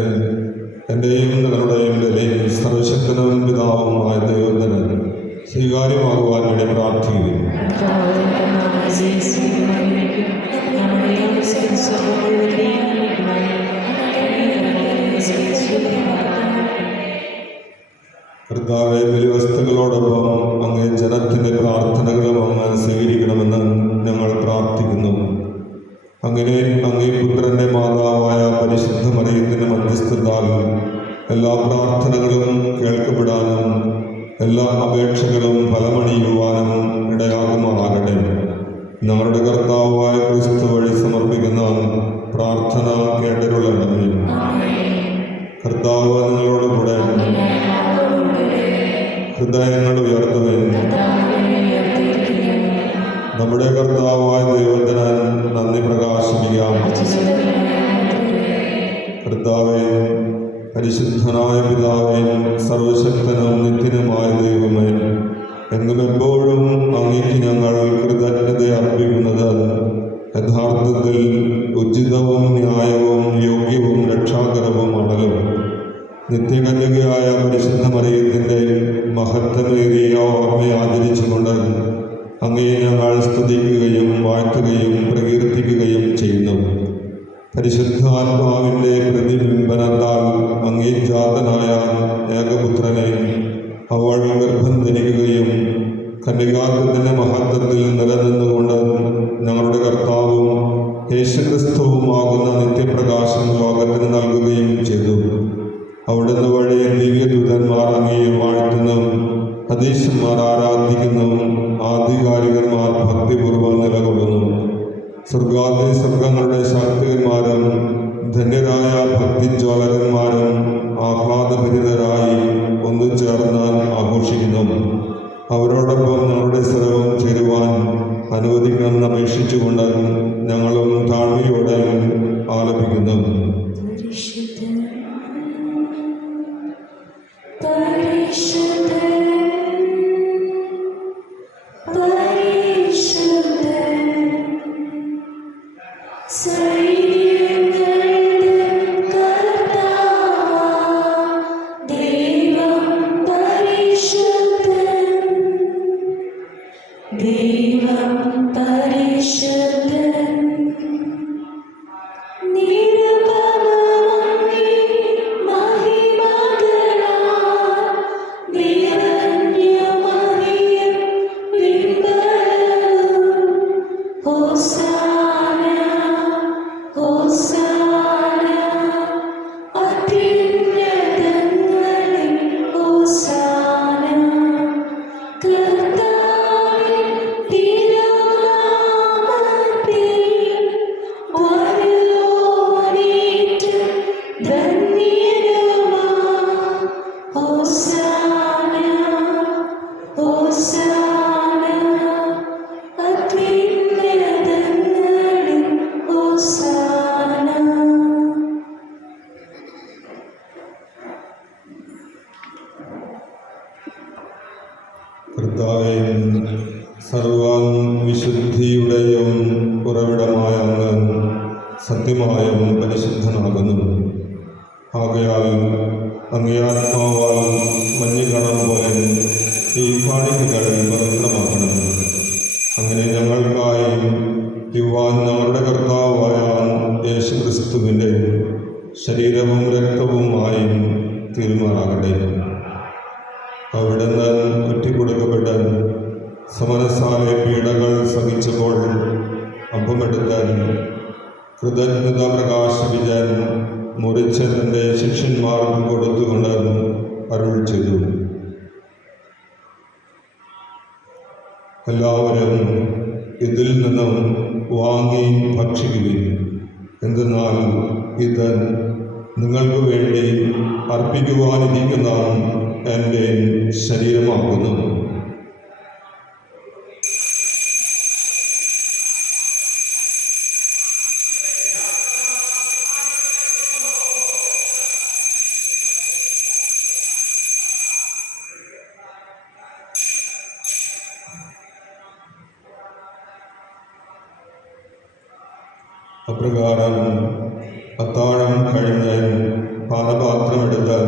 എൻ്റെയും നിങ്ങളുടെയും ബലിയിൽ സർവശക്തനും പിതാവുമായ ദൈവത്തിന് സ്വീകാര്യമാകുവാൻ വേണ്ടി പ്രാർത്ഥിക്കുന്നു. കർത്താവെ, ബലിവസ്തുക്കളോടൊപ്പം അങ്ങേ ജനത്തിൻ്റെ പ്രാർത്ഥനകളും അങ്ങ് സ്വീകരിക്കണമെന്ന് ഞങ്ങൾ പ്രാർത്ഥിക്കുന്നു. അങ്ങനെ അങ്ങേ പുത്രൻ്റെ മാതാവായ പരിശുദ്ധ മറിയത്തിൻ്റെ മധ്യസ്ഥത്താൽ എല്ലാ പ്രാർത്ഥനകളും കേൾക്കപ്പെടാനും എല്ലാ അപേക്ഷകളും ഫലമണിയുവാനും ഇടയാകുമാറാകട്ടെ. ഞങ്ങളുടെ കർത്താവായ ക്രിസ്തു വഴി സമർപ്പിക്കുന്ന പ്രാർത്ഥന കേട്ടരുളണമേ. കർത്താവ് നിങ്ങളോട് കൂടെ. ഹൃദയങ്ങൾ ഉയർത്തുവിൻ. നമ്മുടെ കർത്താവായ ദൈവത്തിന് നന്ദി പ്രകാശിപ്പിക്കാം. കർത്താവേ, പരിശുദ്ധനായ പിതാവേ, സർവശക്തനും നിത്യനുമായ ദൈവമേ, എങ്ങുമെപ്പോഴും അങ്ങേക്ക് ഞങ്ങൾ കൃതജ്ഞത അർപ്പിക്കുന്നത് യഥാർത്ഥത്തിൽ ഉചിതവും ന്യായവും യോഗ്യവും രക്ഷാകരവുമാണല്ലോ. നിത്യകന്യകയായ പരിശുദ്ധ മറിയത്തിൻ്റെ മഹത്വമേറിയ ഓർമ്മയെ ആചരിച്ചുകൊണ്ട് അങ്ങയെ ഞങ്ങൾ സ്തുതിക്കുകയും വാഴ്ത്തുകയും പ്രകീർത്തിക്കുകയും ചെയ്യുന്നു. പരിശുദ്ധാത്മാവിൻ്റെ പ്രതിബിംബനത്താൽ അങ്ങേ ജാതനായ ഏകപുത്രനെ അവൾ ഗർഭം ധരിക്കുകയും കന്യകാത്വത്തിൻ്റെ മഹത്വത്തിൽ നിലനിന്നുകൊണ്ട് ഞങ്ങളുടെ കർത്താവും യേശുക്രിസ്തുവുമാകുന്ന നിത്യപ്രകാശം ലോകത്തിന് നൽകുകയും ചെയ്തു. അവിടുന്ന് വഴി ദിവ്യദൂതന്മാർ അങ്ങയെ വാഴ്ത്തുന്നു, ഹദീശന്മാർ ആരാധിക്കുന്നു, ആധികാരികന്മാർ ഭക്തിപൂർവ്വം നിലകൊള്ളുന്നു. സ്വർഗാദി സ്വർഗങ്ങളുടെ ശാക്തികന്മാരും ധന്യരായ ഭക്തിജ്വാലകന്മാരും ആഹ്ലാദഭരിതരായി ഒന്നുചേർന്ന് ആഘോഷിക്കുന്നു. അവരോടൊപ്പം ഞങ്ങളുടെ സ്വരവും ചേരുവാൻ അനുവദിക്കണമെന്ന് അപേക്ഷിച്ചുകൊണ്ട് ഞങ്ങളും താഴ്മയോടെ ആലപിക്കുന്നു. കർത്താവേ, സർവവിശുദ്ധിയുടെയും ഉറവിടമായ അങ്ങ് സത്യമായും പരിശുദ്ധനാകുന്നു. ആകയാൽ അങ്ങേ ആത്മാവാൽ മഞ്ഞുകണം പോലെ ഈ കാണിക്കകൾ പവിത്രമാക്കണം. അങ്ങനെ ഞങ്ങൾക്കായി യുവാൻ ഞങ്ങളുടെ കർത്താവായ യേശുക്രിസ്തുവിൻ്റെ ശരീരവും രക്തവുമായി തീരുമാനാകട്ടെ. അവിടുന്ന് ഒറ്റിക്കൊടുക്കപ്പെട്ട് സമരസാലെ പീഡകൾ സഹിച്ചപ്പോൾ അപ്പമെടുത്താൻ കൃതജ്ഞത പ്രകാശിപ്പിച്ചാൻ മുറിച്ച് തൻ്റെ ശിഷ്യന്മാർക്ക് കൊടുത്തുകൊണ്ട് അരുൾ ചെയ്തു. എല്ലാവരും ഇതിൽ നിന്നും വാങ്ങി ഭക്ഷിക്കുകയും, എന്തെന്നാൽ ഇത് നിങ്ങൾക്ക് വേണ്ടി അർപ്പിക്കുവാനിരിക്കുന്ന എൻ്റെ ശരീരമാകുന്നു. അപ്രകാരം അത്താഴം കഴിഞ്ഞ് പാനപാത്രമെടുത്ത്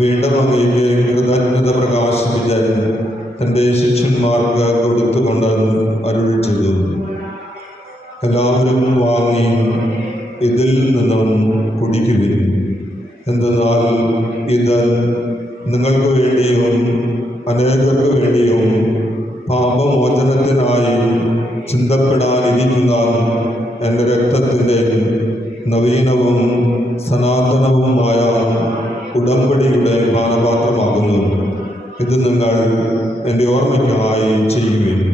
വീണ്ടും അങ്ങേക്ക് കൃതജ്ഞത പ്രകാശിപ്പിച്ച് തൻ്റെ ശിഷ്യന്മാർക്ക് കൊടുത്തുകൊണ്ട് അരുളി ചെയ്തു. എല്ലാവരും വാങ്ങി ഇതിൽ നിന്നും കുടിക്കുവിൻ. എന്തെന്നാൽ ഇത് നിങ്ങൾക്ക് വേണ്ടിയും അനേകർക്ക് വേണ്ടിയും പാപമോചനത്തിനായി ചിന്തപ്പെടാനിരിക്കുന്ന എൻ്റെ രക്തത്തിൻ്റെ നവീനവും സനാതനവുമായ ഉടമ്പടിയുടെ പാനപാത്രമാകുന്നു. ഇത് നിങ്ങൾ എൻ്റെ ഓർമ്മയ്ക്കായി ചെയ്യുകയും.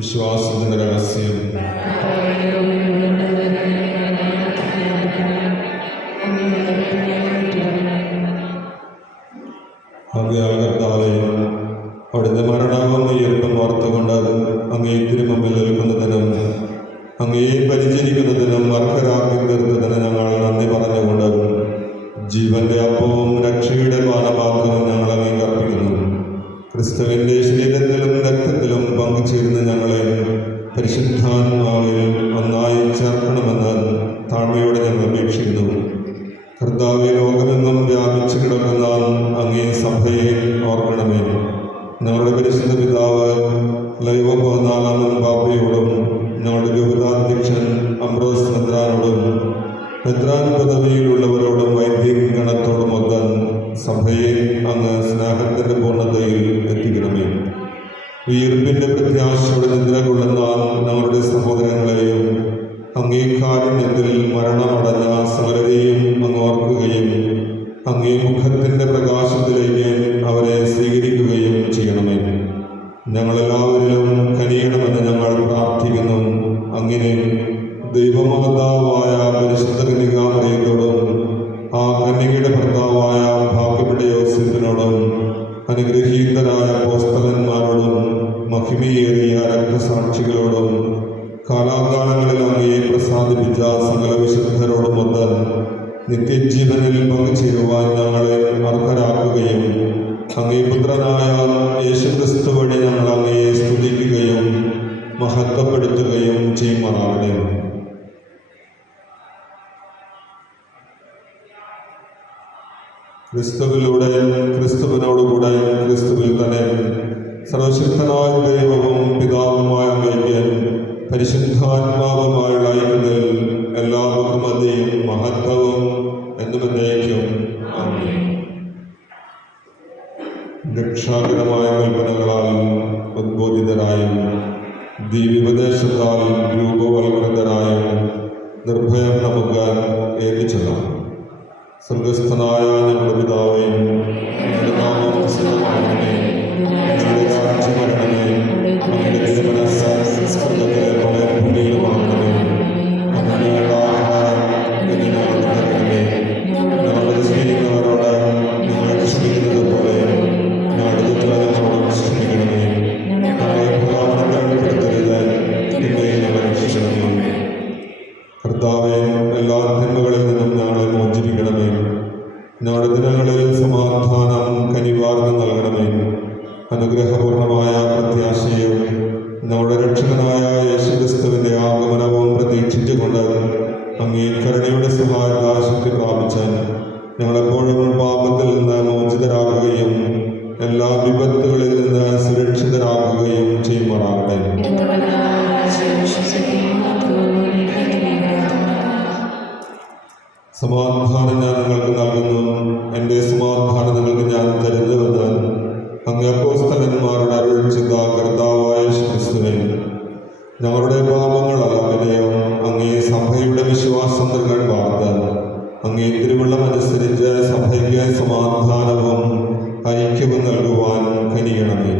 വിശ്വാസത്തിൻ്റെ രഹസ്യം. കർത്താവേ, അവിടുത്തെ മരണവും ഉയർപ്പും ഓർത്തുകൊണ്ട് അങ്ങേ തിരുമുമ്പിൽ നിൽക്കുന്നതിനും അങ്ങയെ പരിചരിക്കുന്നതിനും അർഹരാക്കി തീർത്തതിന് ഞങ്ങൾ നന്ദി പറഞ്ഞുകൊണ്ട് ജീവന്റെ അപ്പവും രക്ഷയുടെ പാനപാത്രവും ഞങ്ങൾ അങ്ങേക്ക് അർപ്പിക്കുന്നു. ക്രിസ്തുവിൻ്റെ ശരീരത്തിലും രക്തത്തിലും പങ്കുചേരുന്ന ഞങ്ങളെ പരിശുദ്ധാത്മാവിൽ ഒന്നായി ചേർക്കണമെന്ന് താഴ്മയോടെ ഞങ്ങൾ അപേക്ഷിക്കുന്നു. കർത്താവെ, ലോകമെങ്ങും വ്യാപിച്ചു കിടക്കുന്ന അങ്ങേ സഭയെ ഓർക്കണമേ. ഞങ്ങളുടെ പരിശുദ്ധ പിതാവ് ലൈവ 14 പാപ്പയോടും ഞങ്ങളുടെ രൂപതാധ്യക്ഷൻ അംബ്രോസ് മെത്രാനോടും മെത്രാൻ പദവിയിലുള്ളവരോടും വൈദിക ഗണത്തോടുമൊത്ത് സഭയെ അങ്ങ് സ്നേഹത്തിൻ്റെ പൂർണ്ണതയിൽ എത്തിക്കണമേ. ഉയർപ്പിൻ്റെ പ്രത്യാശയോടെ നിദ്രകൊള്ളുന്ന ഞങ്ങളുടെ സഹോദരങ്ങളെയും അങ്ങേ കാരുണ്യത്തിൽ മരണമടഞ്ഞ സകലരെയും അങ്ങ് ഓർക്കുകയും അങ്ങേ മുഖത്തിൻ്റെ പ്രകാശത്തിലേക്ക് അവരെ സ്വീകരിക്കുകയും ചെയ്യണമേ. ഞങ്ങളെല്ലാവരിലും കനിയണമെന്ന് ഞങ്ങൾ പ്രാർത്ഥിക്കുന്നു. അങ്ങനെ ദൈവമാതാവായ പരിശുദ്ധ കന്യകാമറിയത്തോടും ആ കന്യകയുടെ ഭർത്താവായ ഭാഗ്യപ്പെട്ട യോസേഫിനോടും അനുഗ്രഹീതരായ അപ്പോസ്തലന്മാരോടും മഹിമയേറിയ രക്തസാക്ഷികളോടും കാലാകാലങ്ങളിൽ അങ്ങയെ പ്രസാദിപ്പിച്ച സകല വിശുദ്ധരോടുമൊത്ത് നിത്യജീവനിൽ പങ്കുചേരുവാൻ ഞങ്ങളെ അർഹരാക്കുകയും അങ്ങേ പുത്രനായ യേശുക്രിസ്തു വഴി ഞങ്ങൾ അങ്ങയെ സ്തുതിക്കുകയും മഹത്വപ്പെടുത്തുകയും ചെയ്യുമാറാകട്ടെ. ക്രിസ്തുവിലൂടെ, ക്രിസ്തുവിനോടുകൂടെ, ക്രിസ്തുവിൽ തന്നെ സർവശക്തനായ ദൈവവും പിതാവുമായ അങ്ങേക്ക് പരിശുദ്ധാത്മാവുമായുള്ള ഐക്യത്തിൽ എല്ലാ ബഹുമതിയും മഹത്വവും എന്നുമെന്നേക്കും ആമേൻ. രക്ഷാകരമായ കൽപ്പനകളാൽ ഉദ്ബോധിതരായും ദിവ്യോപദേശത്താൽ രൂപവൽകൃതരായും നിർഭയം നമുക്ക് ഏൽപ്പിച്ചതാണ്. സ്വർഗസ്ഥനായ ഞങ്ങളുടെ പിതാവേ, അങ്ങയുടെ നാമം പ്രസിദ്ധമാകണമേ. അങ്ങയുടെ രാജ്യം വരണമേ. അങ്ങയുടെ തിരുമനസ്സ് സ്വർഗ്ഗത്തിലെ പോലെ ഭൂമിയിലുമാകണമേ. അങ്ങയുടെ ആഹാരം ഇന്ന് ഞങ്ങൾക്ക് തരണമേ. ഞങ്ങളുടെ സ്നേഹിക്കുന്നവരോട് ഞങ്ങൾ ക്ഷമിക്കുന്നത് പോലെ ഞങ്ങളുടെ തെറ്റുകളോട് ക്ഷമിക്കണമേ. ഞങ്ങളെ പ്രലോഭനത്തിൽ ഉൾപ്പെടുത്തരുത്, തിന്മയിൽ ഞങ്ങളെ രക്ഷിക്കണമേ. കർത്താവേ, എല്ലാ തിന്മകളിൽ നിന്നും ഞങ്ങളെ മോചിപ്പിക്കണമേ. ഞങ്ങളുടെ ദിനങ്ങളിൽ സമാധാനം കനിവാർന്ന് നൽകണമേ. അനുഗ്രഹപൂർണമായ പ്രത്യാശയും ഞങ്ങളുടെ രക്ഷകനായ യേശുക്രിസ്തുവിൻ്റെ ആഗമനവും പ്രതീക്ഷിച്ചുകൊണ്ട് അങ്ങേ കരുണയുടെ സഹായത ശക്തി പ്രാപിച്ച് ഞങ്ങളെപ്പോഴും പാപത്തിൽ നിന്ന് മോചിതരാകുകയും എല്ലാ വിപത്തുകളിൽ നിന്ന് സുരക്ഷിതരാകുകയും ചെയ്യുമാറാകട്ടെ. സമാധാനം ഞാൻ നിങ്ങൾക്ക് നൽകുന്നു, എൻ്റെ സമാധാനം നിങ്ങൾക്ക് ഞാൻ തരുന്നുവെന്ന് അങ്ങ് അപ്പോസ്തലന്മാരുടെ അരുളി ചെയ്ത കർത്താവായ യേശുക്രിസ്തുവേ, ഞങ്ങളുടെ പാപങ്ങളല്ല വിനയം അങ്ങേ സഭയുടെ വിശ്വാസം നിങ്ങൾ വാർത്ത് അങ്ങേ തിരുവള്ളം അനുസരിച്ച് സഭയ്ക്ക് സമാധാനവും ഐക്യവും നൽകുവാൻ കനിയണമേ.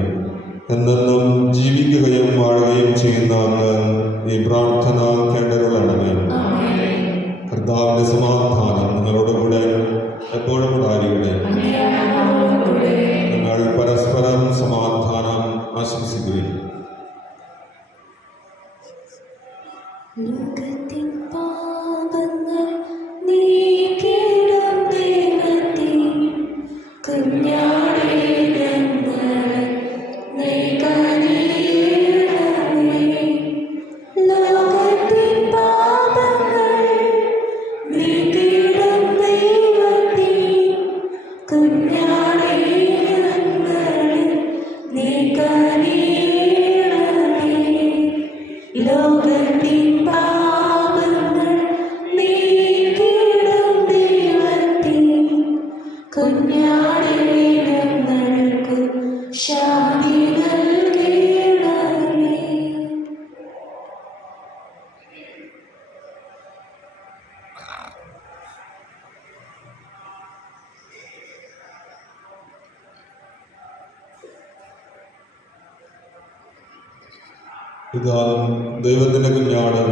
എന്നെന്നും ജീവിക്കുകയും വാഴുകയും ചെയ്യുന്ന അങ്ങ് ഈ പ്രാർത്ഥന കേട്ടരുളണമേ. കർത്താവിൻ്റെ സമാധാനം നിങ്ങളോടുകൂടെ എപ്പോഴും ഉണ്ടായിരിക്കട്ടെ. നിങ്ങൾ പരസ്പരം സമാധാനം ആശംസിക്കുകയും ലോകത്തിൻ പാപങ്ങൾ നീക്കിയിടും ദൈവത്തിൻ കുഞ്ഞാടേ ഞങ്ങളെ നീക്കാനേണമേ. ലോകത്തിൻ പാപങ്ങൾ നീക്കിയിടും ദൈവത്തിൻ കുഞ്ഞാടേ ഞങ്ങളെ നീക്കാനേണമേ. ലോകത്തിൻ പാപങ്ങൾ നീക്കിയിടും ദൈവത്തിൻ കുഞ്ഞാടേ ഞങ്ങൾക്കു ശാന്തി നൽകണമേ. ഇതാ ദൈവത്തിൻ്റെ കുഞ്ഞാട്,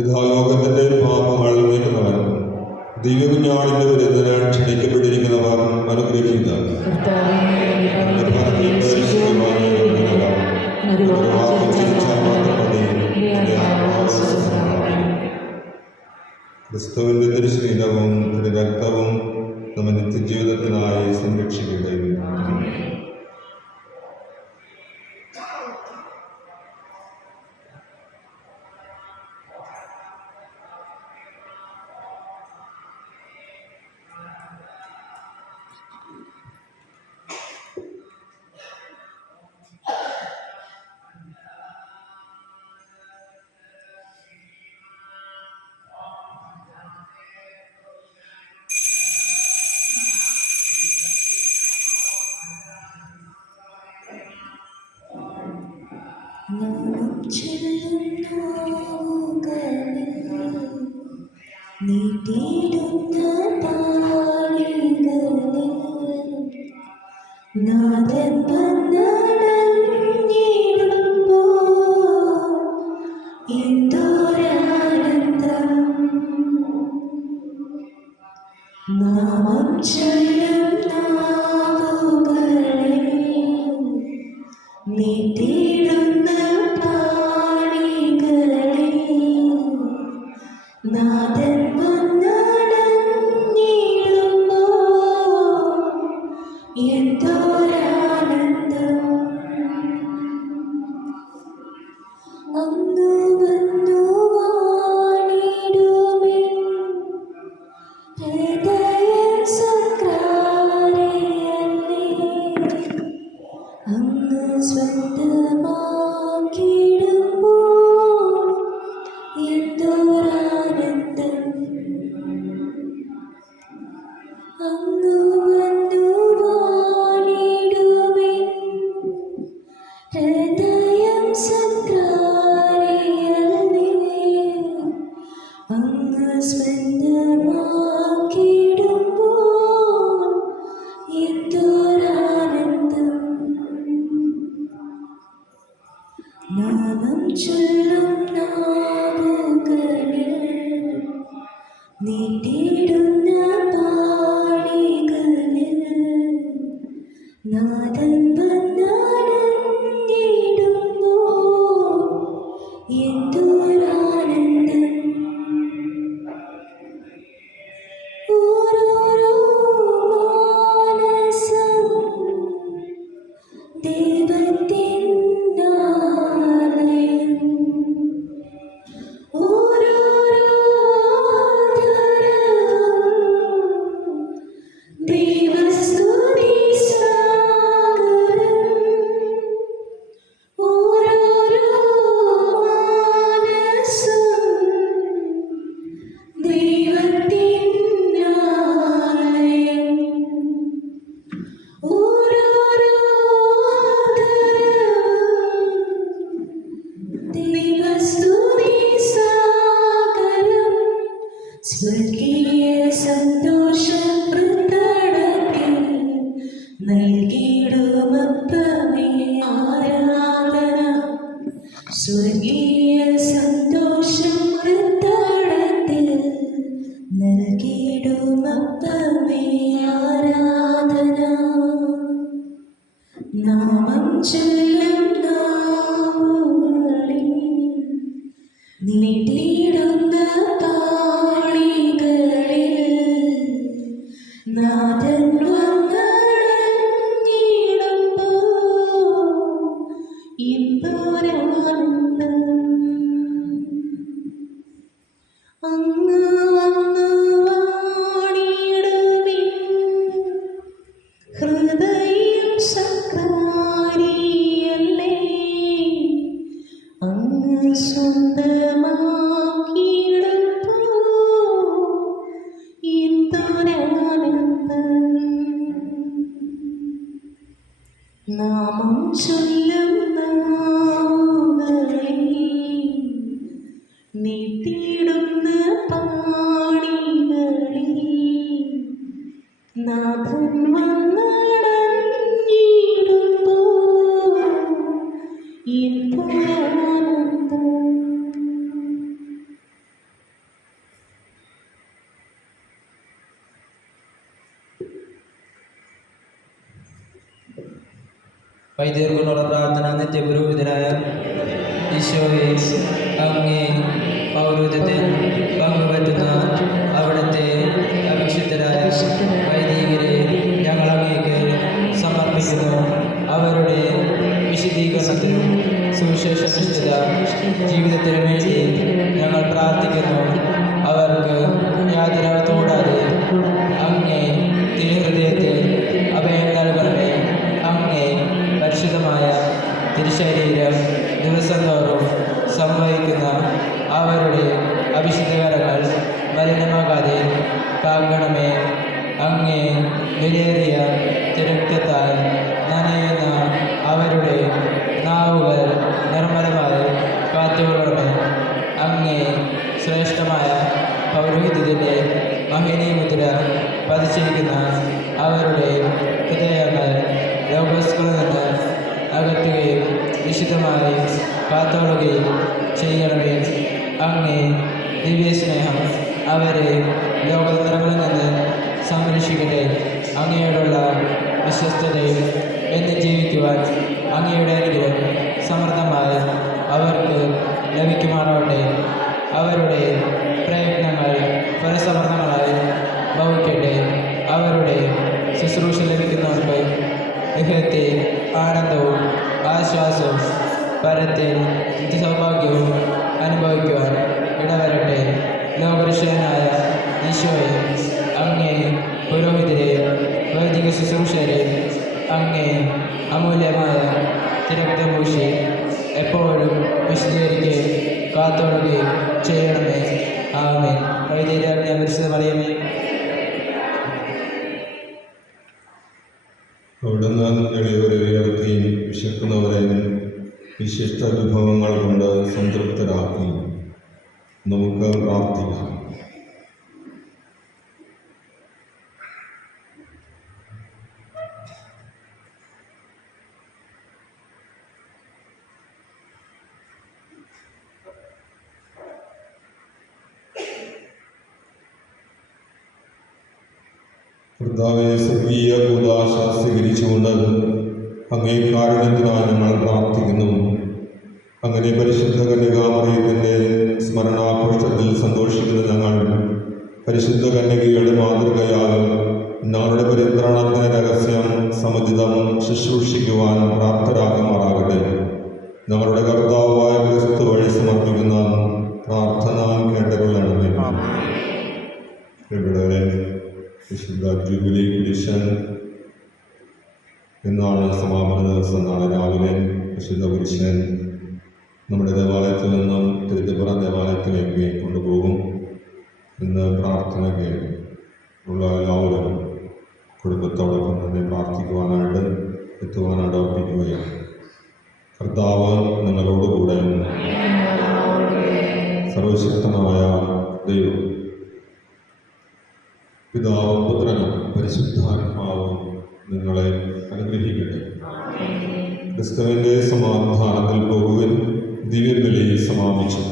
ഇതാ ലോകത്തിൻ്റെ പാപങ്ങൾ നീക്കുന്നവൻ. ദിവ്യ കുഞ്ഞാടിൻ്റെ വിരുദ്ധന് ക്ഷണിക്കപ്പെട്ടിരിക്കുന്നവർ അനുഗ്രഹിക്കുക. ക്രിസ്തുവിൻ്റെ തിരുശരീരവും തിരു രക്തവും നമ്മെ നിത്യജീവിതത്തിനായി സംരക്ഷിക്കട്ടെ. നാമം ചൊല്ലും നാവുകളിൽ നീട്ടിയിടുന്ന പാളികളിൽ നാഥൻ വന്നടഞ്ഞിടുമ്പോൾ എന്തൊരാനന്ദം. നാമം ചൊല്ലും നാവുകളിൽ നീട്ടിയിടുന്ന പാളികളിൽ നാഥൻ വന്നടഞ്ഞിടുമ്പോൾ എന്തൊരാനന്ദം. അങ്ങ് വന്നു വാണിടുമെൻ ഹൃദയം സക്രാരിയല്ലേ. അങ്ങ് സ്വന്തമാക്കിയിടുമ്പോൾ എന്തൊരാനന്ദം. അങ്ങ് വന്നു വാണിടുമെൻ ഹൃദയം സക്രാരിയല്ലേ. അങ്ങ് സ്വന്തമാക്കിയിടുമ്പോൾ എന്തൊരാനന്ദം. നാമം ചൊല്ലും നാവുകളിൽ നീട്ടിയിടുന്ന പാളികളിൽ നാഥൻ വന്നടഞ്ഞിടുമ്പോൾ എന്തൊരാനന്ദം. ഓരോരോ മാനസം ദൈവത്തിൻ ആലയം. ഓരോരോ ധരവും ദൈവസ്തുതി സാഗരം. ഓരോരോ മാനസം ദൈവത്തിൻ ആലയം. ഓരോരോ ദൈവസ്തുതി സാഗരം. സ്വർഗീയ സന്തോഷം വൃത്തടത്തിൽ നൽകിയിടുമപ്പമേ ആരാധന. സ്വർഗീയ സന്തോഷം വൃത്തടത്തിൽ നൽകിയിടുമപ്പമേ ആരാധന. നാമം ചൊല്ലും നാവുകളിൽ നീ നാമം ചൊല്ലും നാവുകളിൽ നീട്ടിയിടുന്ന പാണികളിൽ നാഥൻ വന്നടഞ്ഞിടുമ്പോൾ എപ്പോഴാനന്ദം. വൈദ്യർക്കുള്ള പ്രാർത്ഥന നിത്യപുരോഹിതനായ ഈശോയെ, അങ്ങേ പൗരോഹിത്യത്തിൽ പങ്കുപറ്റുന്ന അവിടുത്തെ അഭിഷിക്തരായ വൈദികരെ ഞങ്ങൾ അങ്ങേക്ക് സമർപ്പിക്കുന്നു. അവരുടെ വിശദീകരണത്തിനും സുവിശേഷനിഷ്ഠിത ജീവിതത്തിനു വേണ്ടി ഞങ്ങൾ പ്രാർത്ഥിക്കുന്നു. അവർക്ക് യാതൊരു കൂടാതെ അങ്ങേ തിരുഹൃദയത്തിൽ അഭയം നൽകണമേ. അങ്ങേ പരിശുദ്ധമായ തിരുശരീരം ദിവസം തോറും സംഭവിക്കുന്ന അവരുടെ അഭിഷിക്തകരങ്ങൾ മലിനമാകാതെ കാക്കണമേ. അങ്ങേ വിലയേറിയ തിരക്തത്താൽ നനയുന്ന അവരുടെ നാവുകൾ നിർമ്മലമായി കാത്തുകൊള്ളണമേ. അങ്ങേ ശ്രേഷ്ഠമായ പൗരോഹിത്യത്തിൻ്റെ മഹനീയമുദ്ര പതിച്ചിരിക്കുന്ന അവരുടെ ഹൃദയങ്ങൾ ലോകസ്കളിൽ നിന്ന് അകറ്റുകയും വിശുദ്ധമായി കാത്തോളുകയും ചെയ്യണമേ. അങ്ങേ ദിവ്യസ്നേഹം അവരെ ലോകതന്ത്രങ്ങളിൽ നിന്ന് സംരക്ഷിക്കട്ടെ. അങ്ങയോടുള്ള വിശ്വസ്തതയിൽ എന്ന് ജീവിക്കുവാൻ അങ്ങയുടെ അനുഗ്രഹം സമൃദ്ധമായി അവർക്ക് ലഭിക്കുമാറാവട്ടെ. അവരുടെ പ്രയത്നങ്ങൾ ഫലസമൃദ്ധങ്ങളായി ഭവിക്കട്ടെ. അവരുടെ ശുശ്രൂഷ ലഭിക്കുന്നവർക്ക് ഇഹത്തെ ആനന്ദവും ആശ്വാസവും പരത്തിൽ നിത്യസൗഭാഗ്യവും അനുഭവിക്കുവാൻ ഇടവരട്ടെ. ലോകരക്ഷകനായ ഈശോയെ, അങ്ങേ പുരോഹിതരെ വൈദിക ശുശ്രൂഷരെ അങ്ങേ അമൂല്യമായ തിരക്തം പൂശി എപ്പോഴും വിശദീകരിക്കുകയും കാത്തോടുകയും ചെയ്യണമേ. ആമേൻ. വൈദ്യരാജ്ഞ പരിശുദ്ധ മറിയമേ, അവിടുന്ന് എളിയവരെ ഉയർത്തിയും വിശക്കുന്നവരെയും വിശിഷ്ട വിഭവങ്ങൾ കൊണ്ട് സംതൃപ്തരാക്കി. നമുക്ക് പ്രാർത്ഥിക്കാം. കർത്താവേ, സ്വർഗീയ കൂദാശ സ്വീകരിച്ചുകൊണ്ട് അങ്ങേ കാരുണ്യത്തിനായി ഞങ്ങൾ പ്രാർത്ഥിക്കുന്നു. അങ്ങനെ പരിശുദ്ധ കന്യകാമറിയത്തിൻ്റെ സ്മരണാഘോഷത്തിൽ സന്തോഷിക്കുന്ന ഞങ്ങൾ പരിശുദ്ധ കന്യകയുടെ മാതൃകയാൽ ഞങ്ങളുടെ പരിത്രാണത്തിന് രഹസ്യം സമുചിതം ശുശ്രൂഷിക്കുവാൻ പ്രാപ്തരാകുമാറാകട്ടെ. ഞങ്ങളുടെ കർത്താവായ ക്രിസ്തു വഴി സമർപ്പിക്കുന്ന പ്രാർത്ഥന കേട്ടുകൊള്ളണമേ. ഇവിടെ വിശുദ്ധ ജൂബിലി കുരിശൻ എന്നാണ് സമാപന ദിവസം. നാളെ രാവിലെ വിശുദ്ധ കുരിശൻ നമ്മുടെ ദേവാലയത്തിൽ നിന്നും തിരുത്തിപ്പുറ ദേവാലയത്തിലേക്ക് കൊണ്ടുപോകും. ഇന്ന് പ്രാർത്ഥനയ്ക്ക് ഉള്ള എല്ലാവരും കുടുംബത്തോടൊപ്പം തന്നെ പ്രാർത്ഥിക്കുവാനായിട്ട് എത്തുവാനായിട്ട് അർപ്പിക്കുകയാണ്. കർത്താവ് നിങ്ങളോടുകൂടെ. സർവശക്തനായ ദൈവം പിതാവും പുത്രനും പരിശുദ്ധാത്മാവും നിങ്ങളെ അനുഗ്രഹിക്കട്ടെ. ക്രിസ്തുവിൻ്റെ സമാധാനത്തിൽ പോകുവാൻ ദിവ്യബലി സമാപിച്ചു.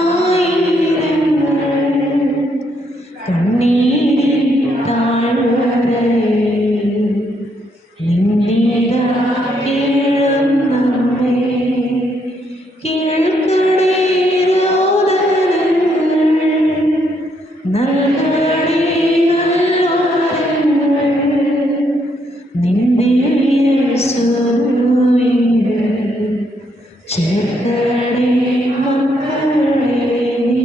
ആയിരമായിരങ്ങൾ കണ്ണീരിൽ ചേർത്തടേ മക്കളെ നീ.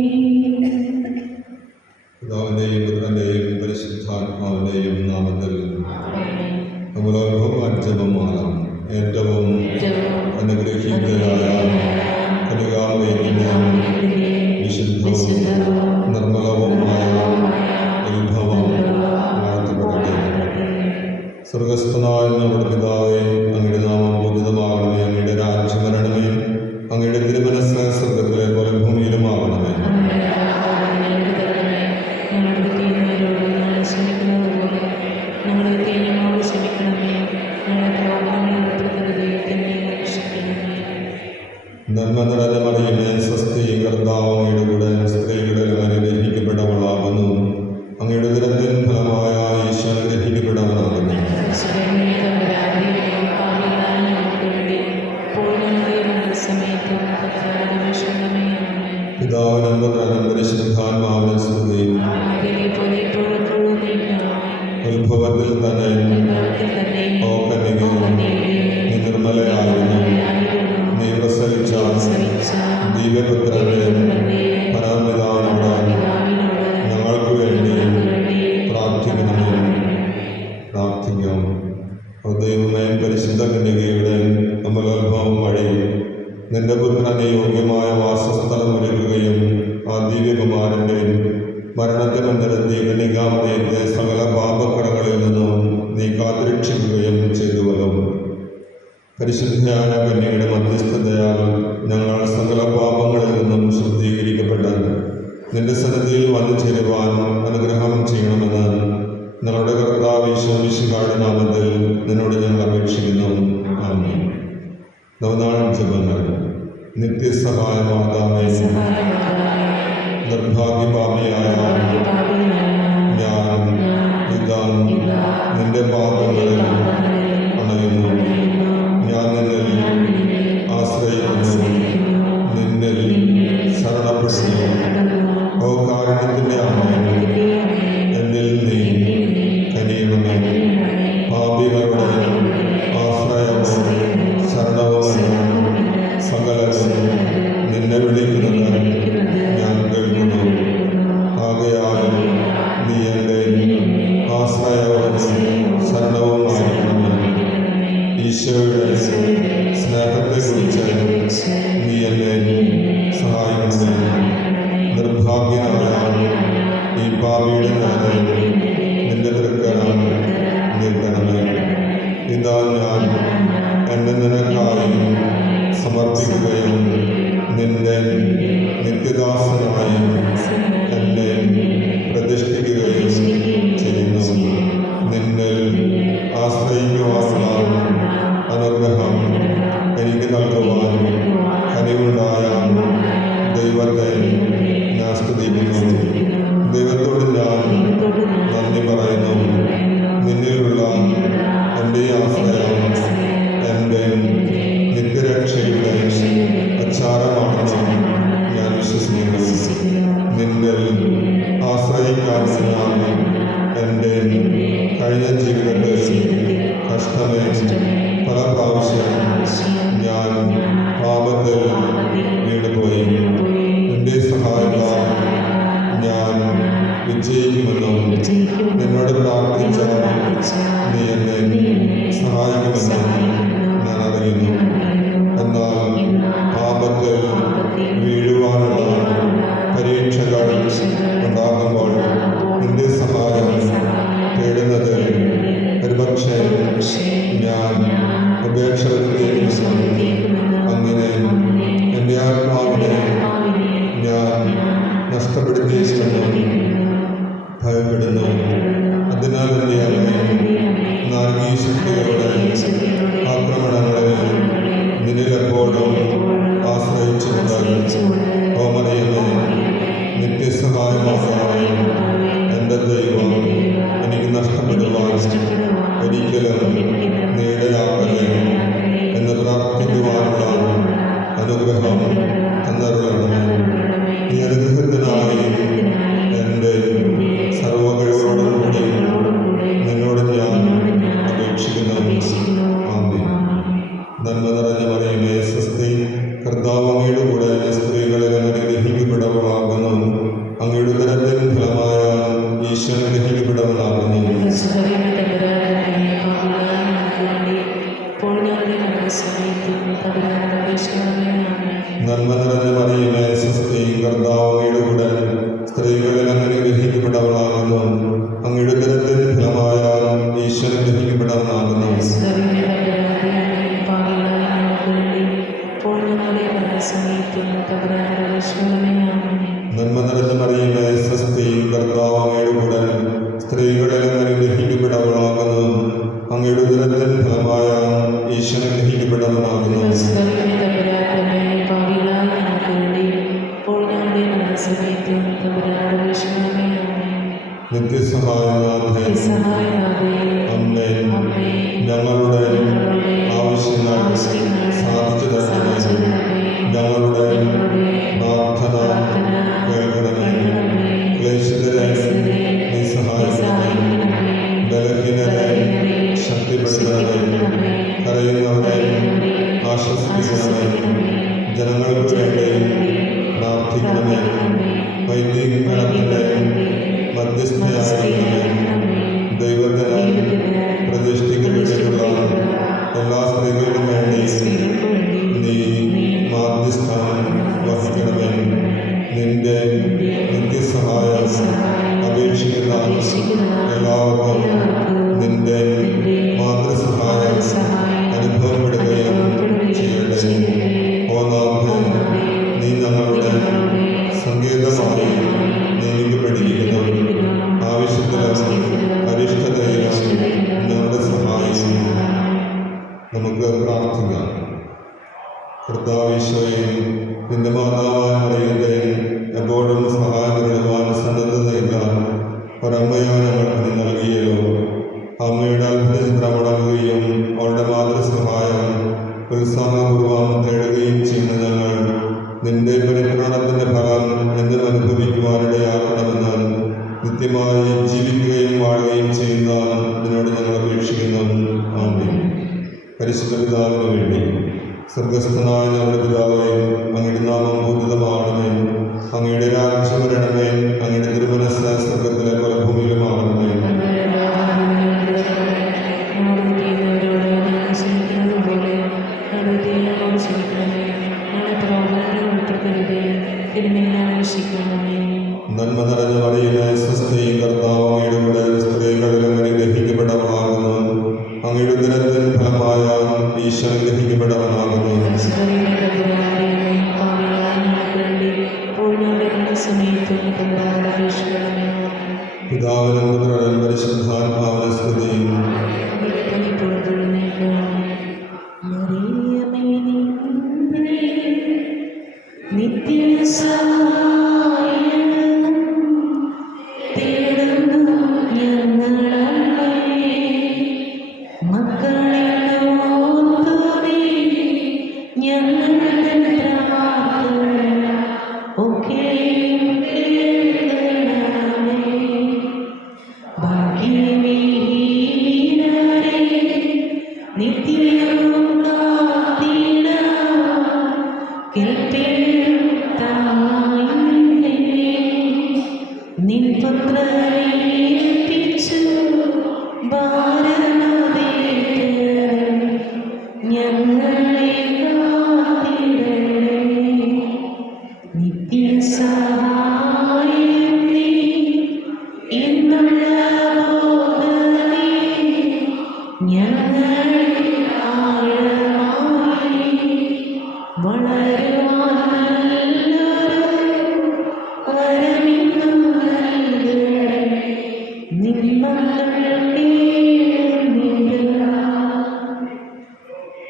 പിതാവിന്റെയും പുത്രന്റെയും പരിശുദ്ധാത്മാവിന്റെയും നാമത്തിൽ അമലോത്ഭവമാറ്റമാകാം ഏറ്റവും അനുഗ്രഹീതരായ കലികാമറിയത്തിന്റെ വിശുദ്ധവും നിർമ്മലവുമായ ഉത്ഭവം വാഴ്ത്തപ്പെടട്ടെ. സ്വർഗസ്ഥനായ നമ്മുടെ പിതാവേ, അങ്ങയുടെ നാമം പൂജിതമാകണമേ, അങ്ങയുടെ രാജ്യം വരണമേ, അങ്ങയുടെ തിരുമനസ്സ് സ്വർഗത്തിലെ പോലെ ഭൂമിയിലുമാകണമേ. നന്മ നിറഞ്ഞ മറിയമേ, സ്വസ്തി, കർത്താവ് അങ്ങയുടെ കൂടെ, സ്ത്രീകളിൽ അനുഗ്രഹിക്കപ്പെട്ടവളാകുന്നു. അങ്ങയുടെ ഉദരത്തിൻ ഫലമായ ഈശോ അനുഗ്രഹിക്കപ്പെട്ടവനാകുന്നു. പിതാവിനും പുത്രനും പരിശുദ്ധാത്മാവിനും സ്തുതി. ഉത്ഭവത്തിൽ തന്നെ ഓ കന്യകേ, നീ നിർമ്മലയായിരുന്നു. നീ പ്രസവിച്ച ദിവ്യപുത്രന്റെ പരമപിതാവിനോട് ഞങ്ങൾക്ക് വേണ്ടി പ്രാർത്ഥിക്കണമേ. പ്രാർത്ഥിക്കാം. ദൈവമേ, പരിശുദ്ധ കന്യകയുടെ അമലോത്ഭവം വഴി നിന്റെ പുത്രന്റെ യോഗ്യമായ വാസസ്ഥലം ഒരുക്കുകയും ആ ദിവ്യകുമാരന്റെ മരണത്തിനന്തരത്തെ കന്യകാമറിയത്തെ സകല പാപക്കടകളിൽ നിന്നും നീ കാത്തുരക്ഷിക്കുകയും ചെയ്തുവല്ലോ. പരിശുദ്ധയായ കന്യകയുടെ മധ്യസ്ഥതയാൽ ഞങ്ങൾ സകല പാപങ്ങളിൽ നിന്നും ശുദ്ധീകരിക്കപ്പെട്ട് നിന്റെ സന്നിധിയിൽ വന്നു ചേരുവാൻ അനുഗ്രഹം ചെയ്യണമെന്ന് ഞങ്ങളുടെ കർത്താവ് ഈശോ മിശിഹായുടെ നാമത്തിൽ നിന്നോട് ഞങ്ങൾ അപേക്ഷിക്കുന്നു. ആമേൻ. നവനാൾ ജപങ്ങൾ. നിത്യസഹായ മാതാവേ, നിർഭാഗ്യപാപിയായ ഞാൻ ഇതാ നിന്റെ പാദങ്ങളിൽ അണയുന്നു. ഞാൻ നിന്നിൽ ആശ്രയിക്കുന്നു, നിന്നിൽ ശരണപ്പെടുന്നു. ഓ കാരുണ്യത്തിൻ്റെ അമ്മേ, എന്നിൽ നീ കനിയണമേ. പാപികളുടെ ആശ്രയവും ശരണവുമെന്ന് സകലരും നിന്നെ വിളിക്കുന്നത് ഞാൻ കേൾക്കുന്നു. ആകയാൽ നീ എൻ്റെ ആശ്രയവും ശരണവുമായിരിക്കണമേ. ഈശോയുടെ സ്നേഹത്തെക്കുറിച്ച് നീ എന്നെ സഹായിക്കണമേ. നിർഭാഗ്യനായ ഈ പാപിയുടെ നേരെ നിന്റെ തൃക്കരം നീട്ടണമേ. ഇതാ ഞാൻ എന്നെ നിനക്കായി സമർപ്പിക്കുകയും നിന്റെ നിത്യദാസനായി എന്നെ പ്രതിഷ്ഠിക്കുകയും ചെയ്യുന്നു. നിന്നിൽ ആശ്രയിക്കുവാനുള്ള അനുഗ്രഹം എനിക്ക് നൽകുവാൻ കനിവുണ്ടായ ദൈവത്തെ ഞാൻ സ്തുതിക്കുന്നു. ദൈവത്തോട് ഞാൻ നന്ദി പറയുന്നു. നിന്നിലുള്ള എൻ്റെ ആശ്രയം എൻ്റെ നിത്യരക്ഷയുടെ അച്ചാരമാണെന്ന് ഞാൻ വിശ്വസിക്കുന്നു. നിന്നിൽ ആശ്രയിക്കാമെന്നാണ് എൻ്റെ കഴിഞ്ഞ ജീവിതത്തിൽ കഷ്ടമേ പല പ്രാവശ്യം ഞാൻ പാപത്തിൽ വീണുപോയി. എൻ്റെ സഹായത്താൽ ഞാൻ വിജയിക്കുമെന്നും നിന്നോട് പ്രാർത്ഥിച്ച നീ എന്നെ സഹായിക്കുമെന്നും ഞാൻ അറിയുന്നു. എന്നാൽ പാപത്തിൽ വീഴുവാനുള്ള പരീക്ഷകൾ ഉണ്ടാകുമ്പോൾ നിന്റെ സഹായം തേടുന്നത് ഒരുപക്ഷെ ഞാൻ ഉപേക്ഷ വരുത്തിയിരിക്കുന്നു. അങ്ങനെ എൻ്റെ ആത്മാവിനെ ഞാൻ നഷ്ടപ്പെടുത്തിയിരിക്കുന്നു ഭയപ്പെടുന്നു. അതിനാൽ എൻ്റെ അമ്മേ, നാരകീയ ശക്തികളുടെ ആക്രമണങ്ങളിൽ നിന്നിലെപ്പോഴും ആശ്രയിച്ചുകൊണ്ട് ഓ മറിയമേ, നിത്യസഹായമായ എൻ്റെ ദൈവം എനിക്ക് നഷ്ടപ്പെടുവാൻ ഒരിക്കലും നീടയാകല്ലേ എന്ന് പ്രാർത്ഥിക്കുവാനുള്ള അനുഗ്രഹം തന്നരുളണമേ. ഈ അനുഗ്രഹത്തിനായി എൻ്റെ സർവ്വകഴിവോടും കൂടി നിന്നോട് ഞാൻ അപേക്ഷിക്കുന്നു. ആമേൻ. നന്മ നിറഞ്ഞ മറിയമേ, സ്വസ്തി, കർത്താവ് അങ്ങയുടെ കൂടെ സ്ത്രീകളിൽ അനുഗ്രഹിക്കപ്പെട്ടവളാകുന്നു. അങ്ങയുടെ ഉദരത്തിൻ ഫലമായ ഈശോ അനുഗ്രഹിക്കപ്പെട്ടവനാകുന്നു. നന്മ നിറഞ്ഞ മറിയമേ, സ്വസ്തി, കർത്താവ് അങ്ങയുടെ കൂടെ സ്ത്രീകളിൽ അനുഗ്രഹിക്കപ്പെട്ടവളാകുന്നു. അങ്ങയുടെ ഉദരത്തിൻ ഫലമായ ഈശോ അനുഗ്രഹിക്കപ്പെട്ടവനാകുന്നു. നന്മ നിറഞ്ഞ മറിയമേ, സ്വസ്തി, കർത്താവ് അങ്ങയുടെ കൂടെ സ്ത്രീകളിൽ അനുഗ്രഹിക്കപ്പെട്ടവളാകുന്നു. അങ്ങയുടെ ഉദരത്തിൻ ഫലമായ ഈശോ അനുഗ്രഹിക്കപ്പെട്ടവനാകുന്നു. നിത്യസഹായനാഥേ, അമ്മേ, ഞങ്ങളുടെ ആവശ്യങ്ങൾ സാധിച്ചു തരണമേ. ഞങ്ങളുടെ പ്രാർത്ഥന കേൾക്കണമേ. ക്ലേശിതരെ നീ സഹായിക്കണമേ. ബലഹീനരെ ശക്തിപ്പെടുത്തണമേ. കരയുന്നവരെ ആശ്വസിപ്പിക്കണമേ. ജനങ്ങൾക്ക് വേണ്ടി പ്രാർത്ഥിക്കണമേ. വൈദികഗണത്തിൻ്റെ മധ്യസ്ഥയായിരിക്കണമേ. ദൈവത്തിന് പ്രതിഷ്ഠിക്കപ്പെട്ടിട്ടുള്ള എല്ലാ സ്ത്രീകൾക്കും വേണ്ടി നീ മാധ്യസ്ഥം വഹിക്കണമേ. നിന്റെ നിത്യസഹായം അപേക്ഷിക്കുന്ന എല്ലാവർക്കും നിന്റെ മാതൃസഹായം അനുഭവപ്പെടുകയും ചെയ്യട്ടെ. ഓ നാഥേ, നീ ഞങ്ങളുടെ സങ്കേതമായി നിയമിക്കപ്പെട്ടിരിക്കുന്നു. ആവശ്യത്തിലും അരിഷ്ടതയിലും ഞങ്ങളുടെ സഹായം. നമുക്ക് പ്രാർത്ഥിക്കാം. കർത്താവീശോയെ, നിന്റെ മാതാവായ മറിയത്തെയും എപ്പോഴും സഹായം നേടുവാൻ സന്നദ്ധതയില്ല ഒരമ്മയോ ഞങ്ങൾക്ക് നീ നൽകിയല്ലോ. അമ്മയുടെ അത്ഭുത ചിത്രമടങ്ങുകയും അവളുടെ മാതൃസഹായം ഉത്സാഹപൂർവ്വം തേടുകയും ചെയ്യുന്ന ഞങ്ങൾ നിന്റെ പരിപ്രണത്തിന്റെ ഫലം എന്നും അനുഭവിക്കുവാനിടയാക്കണമെന്ന് നിത്യമായി ജീവിക്കുകയും വാഴുകയും ചെയ്യുന്ന നിന്നോട് ഞങ്ങൾ അപേക്ഷിക്കുന്നു. ആമേൻ. പരിശുദ്ധ പിതാവിന് വേണ്ടി സ്വർഗസ്ഥനായ ഞങ്ങളുടെ പിതാവേ, അങ്ങയുടെ നാമം പൂജിതമാകണമേ. അങ്ങയുടെ രാജ്യം വരണമേ. അങ്ങയുടെ തിരുമനസ്സ് സ്വർഗത്തിലെ പോലെ ഭൂമിയിലുമാകണമേ. നന്മ നിറഞ്ഞ മറിയമേ, സ്വസ്തി, കർത്താവ് അങ്ങയുടെ കൂടെ സ്ത്രീകളിൽ അനുഗ്രഹിക്കപ്പെട്ടവളാകുന്നു. അങ്ങയുടെ ഉദരത്തിൻ ഫലമായ ഈശോ അനുഗ്രഹിക്കപ്പെട്ടവനാകുന്നു. പിതാവിനും പുത്രനും പരിശുദ്ധാത്മാവിനും സ്തുതി.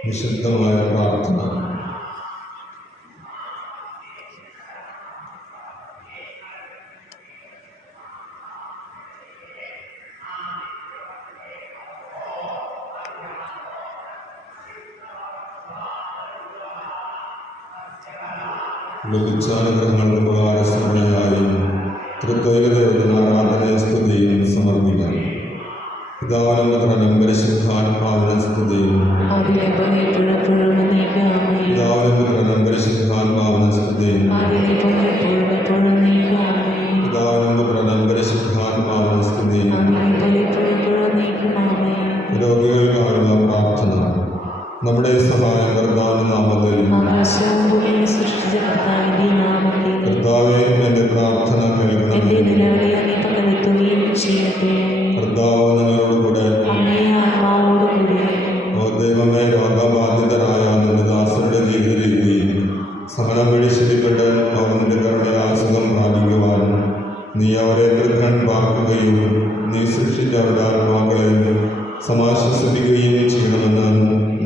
വിശുദ്ധമായ പ്രാർത്ഥന. ലഭിച്ചാനുഗ്രഹങ്ങൾക്ക് ഉപകാരസ്മരണയായി തൃത്വൈകതയുടെ ആരാധനയും സ്തുതിയും സമർപ്പിക്കാം. പിതാവിനും പുത്രനും പരിശുദ്ധാത്മാവിനും സ്തുതിയും. പിതാവിനും പുത്രനും പരിശുദ്ധ സഹനം വഴി ശരിപ്പെട്ട് അവർ നിന്റെ കരുണയാൽ സുഖം പ്രാപിക്കുവാൻ നീ അവരെ ദീർഘം പാർക്കുകയും നീ സൃഷ്ടിച്ച അവരുടെ ആത്മാക്കളെ സമാശ്വസിപ്പിക്കുകയും ചെയ്യണമെന്ന്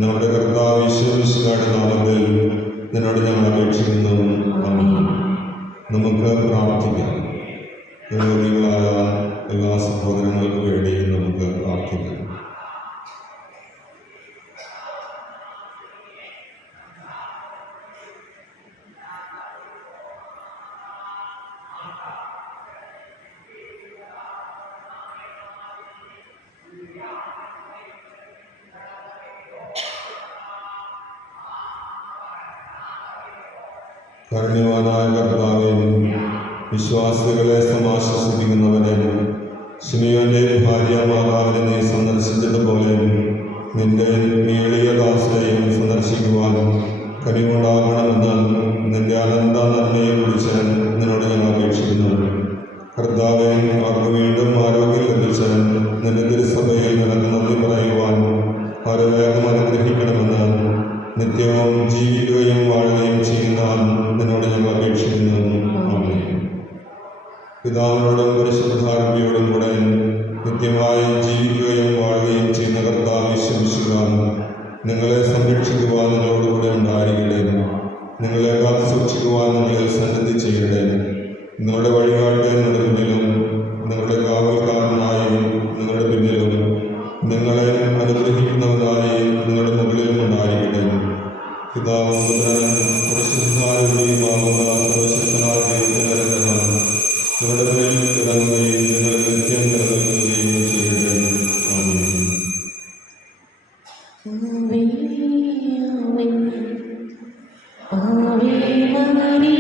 നമ്മുടെ കർത്താവ് ഈശോമിശിഹായുടെ നാമത്തിൽ നിന്നോട് ഞങ്ങൾ അപേക്ഷിക്കുന്നു. ആമേൻ. നമുക്ക് പ്രാർത്ഥിക്കാം. രോഗികളായ എല്ലാ സഹോദരങ്ങൾക്ക് വേണ്ടി നമുക്ക് പ്രാർത്ഥിക്കാം. കാരുണ്യവാനായ കർത്താവേ, വിശ്വാസികളെ സമാശ്വസിപ്പിക്കുന്നവനെ, ശിമിയോന്റെ ഭാര്യ മാതാവിനെ നീ സന്ദർശിച്ചതുപോലെ നിന്റെ എളിയ ദാസരെയും സന്ദർശിക്കുവാൻ കനിവുണ്ടാകണമെന്ന് നിന്റെ അനന്ത നന്മയെക്കുറിച്ച് നിന്നോട് ഞാൻ അപേക്ഷിക്കുന്നു. കർത്താവേ, അവർക്ക് വീണ്ടും ആരോഗ്യം ലഭിച്ച് നിന്റെ തിരുസഭയിൽ നിനക്ക് നന്ദി പറയുവാൻ അവരെ വേഗം അനുഗ്രഹിക്കണമെന്ന് നിത്യവും ജീവിക്കുകയും വാഴുകയും ചെയ്യുന്ന നിന്നോട് ഞങ്ങൾ അപേക്ഷിക്കുന്നു. ആമേൻ. പിതാവിനോടും പരിശുദ്ധാത്മാവിനോടും കൂടെ നിത്യമായി ജീവിക്കുകയും വാഴുകയും ചെയ്യുന്ന കർത്താവ് ഈശോമിശിഹാ നിങ്ങളെ സംരക്ഷിക്കുവാൻ നിങ്ങളോടുകൂടെ ഉണ്ടായിരിക്കട്ടെ. നിങ്ങളെ കാത്തു സൂക്ഷിക്കുവാൻ നിങ്ങളെ സന്നദ്ധി ചെയ്യട്ടെ. നിങ്ങളുടെ വഴികാട്ടെ നിങ്ങളുടെ മുന്നിലും നിങ്ങളുടെ കാവൽക്കാരനായും നിങ്ങളുടെ പിന്നിലും നിങ്ങളെ അനുഗ്രഹിക്കുന്നവനായി നിങ്ങളുടെ മുകളിലും ഉണ്ടായിരിക്കട്ടെ. പിതാവും പുത്രനും പരിശുദ്ധാത്മാവുമാകുന്ന സർവ്വശക്തനായ ദൈവത്തിന്റെ അനുഗ്രഹം നിങ്ങളുടെ മേൽ ഇറങ്ങുകയും നിങ്ങൾ നിത്യം നിലനിൽക്കുകയും ചെയ്യട്ടെ. ആമേൻ. Ave Maria.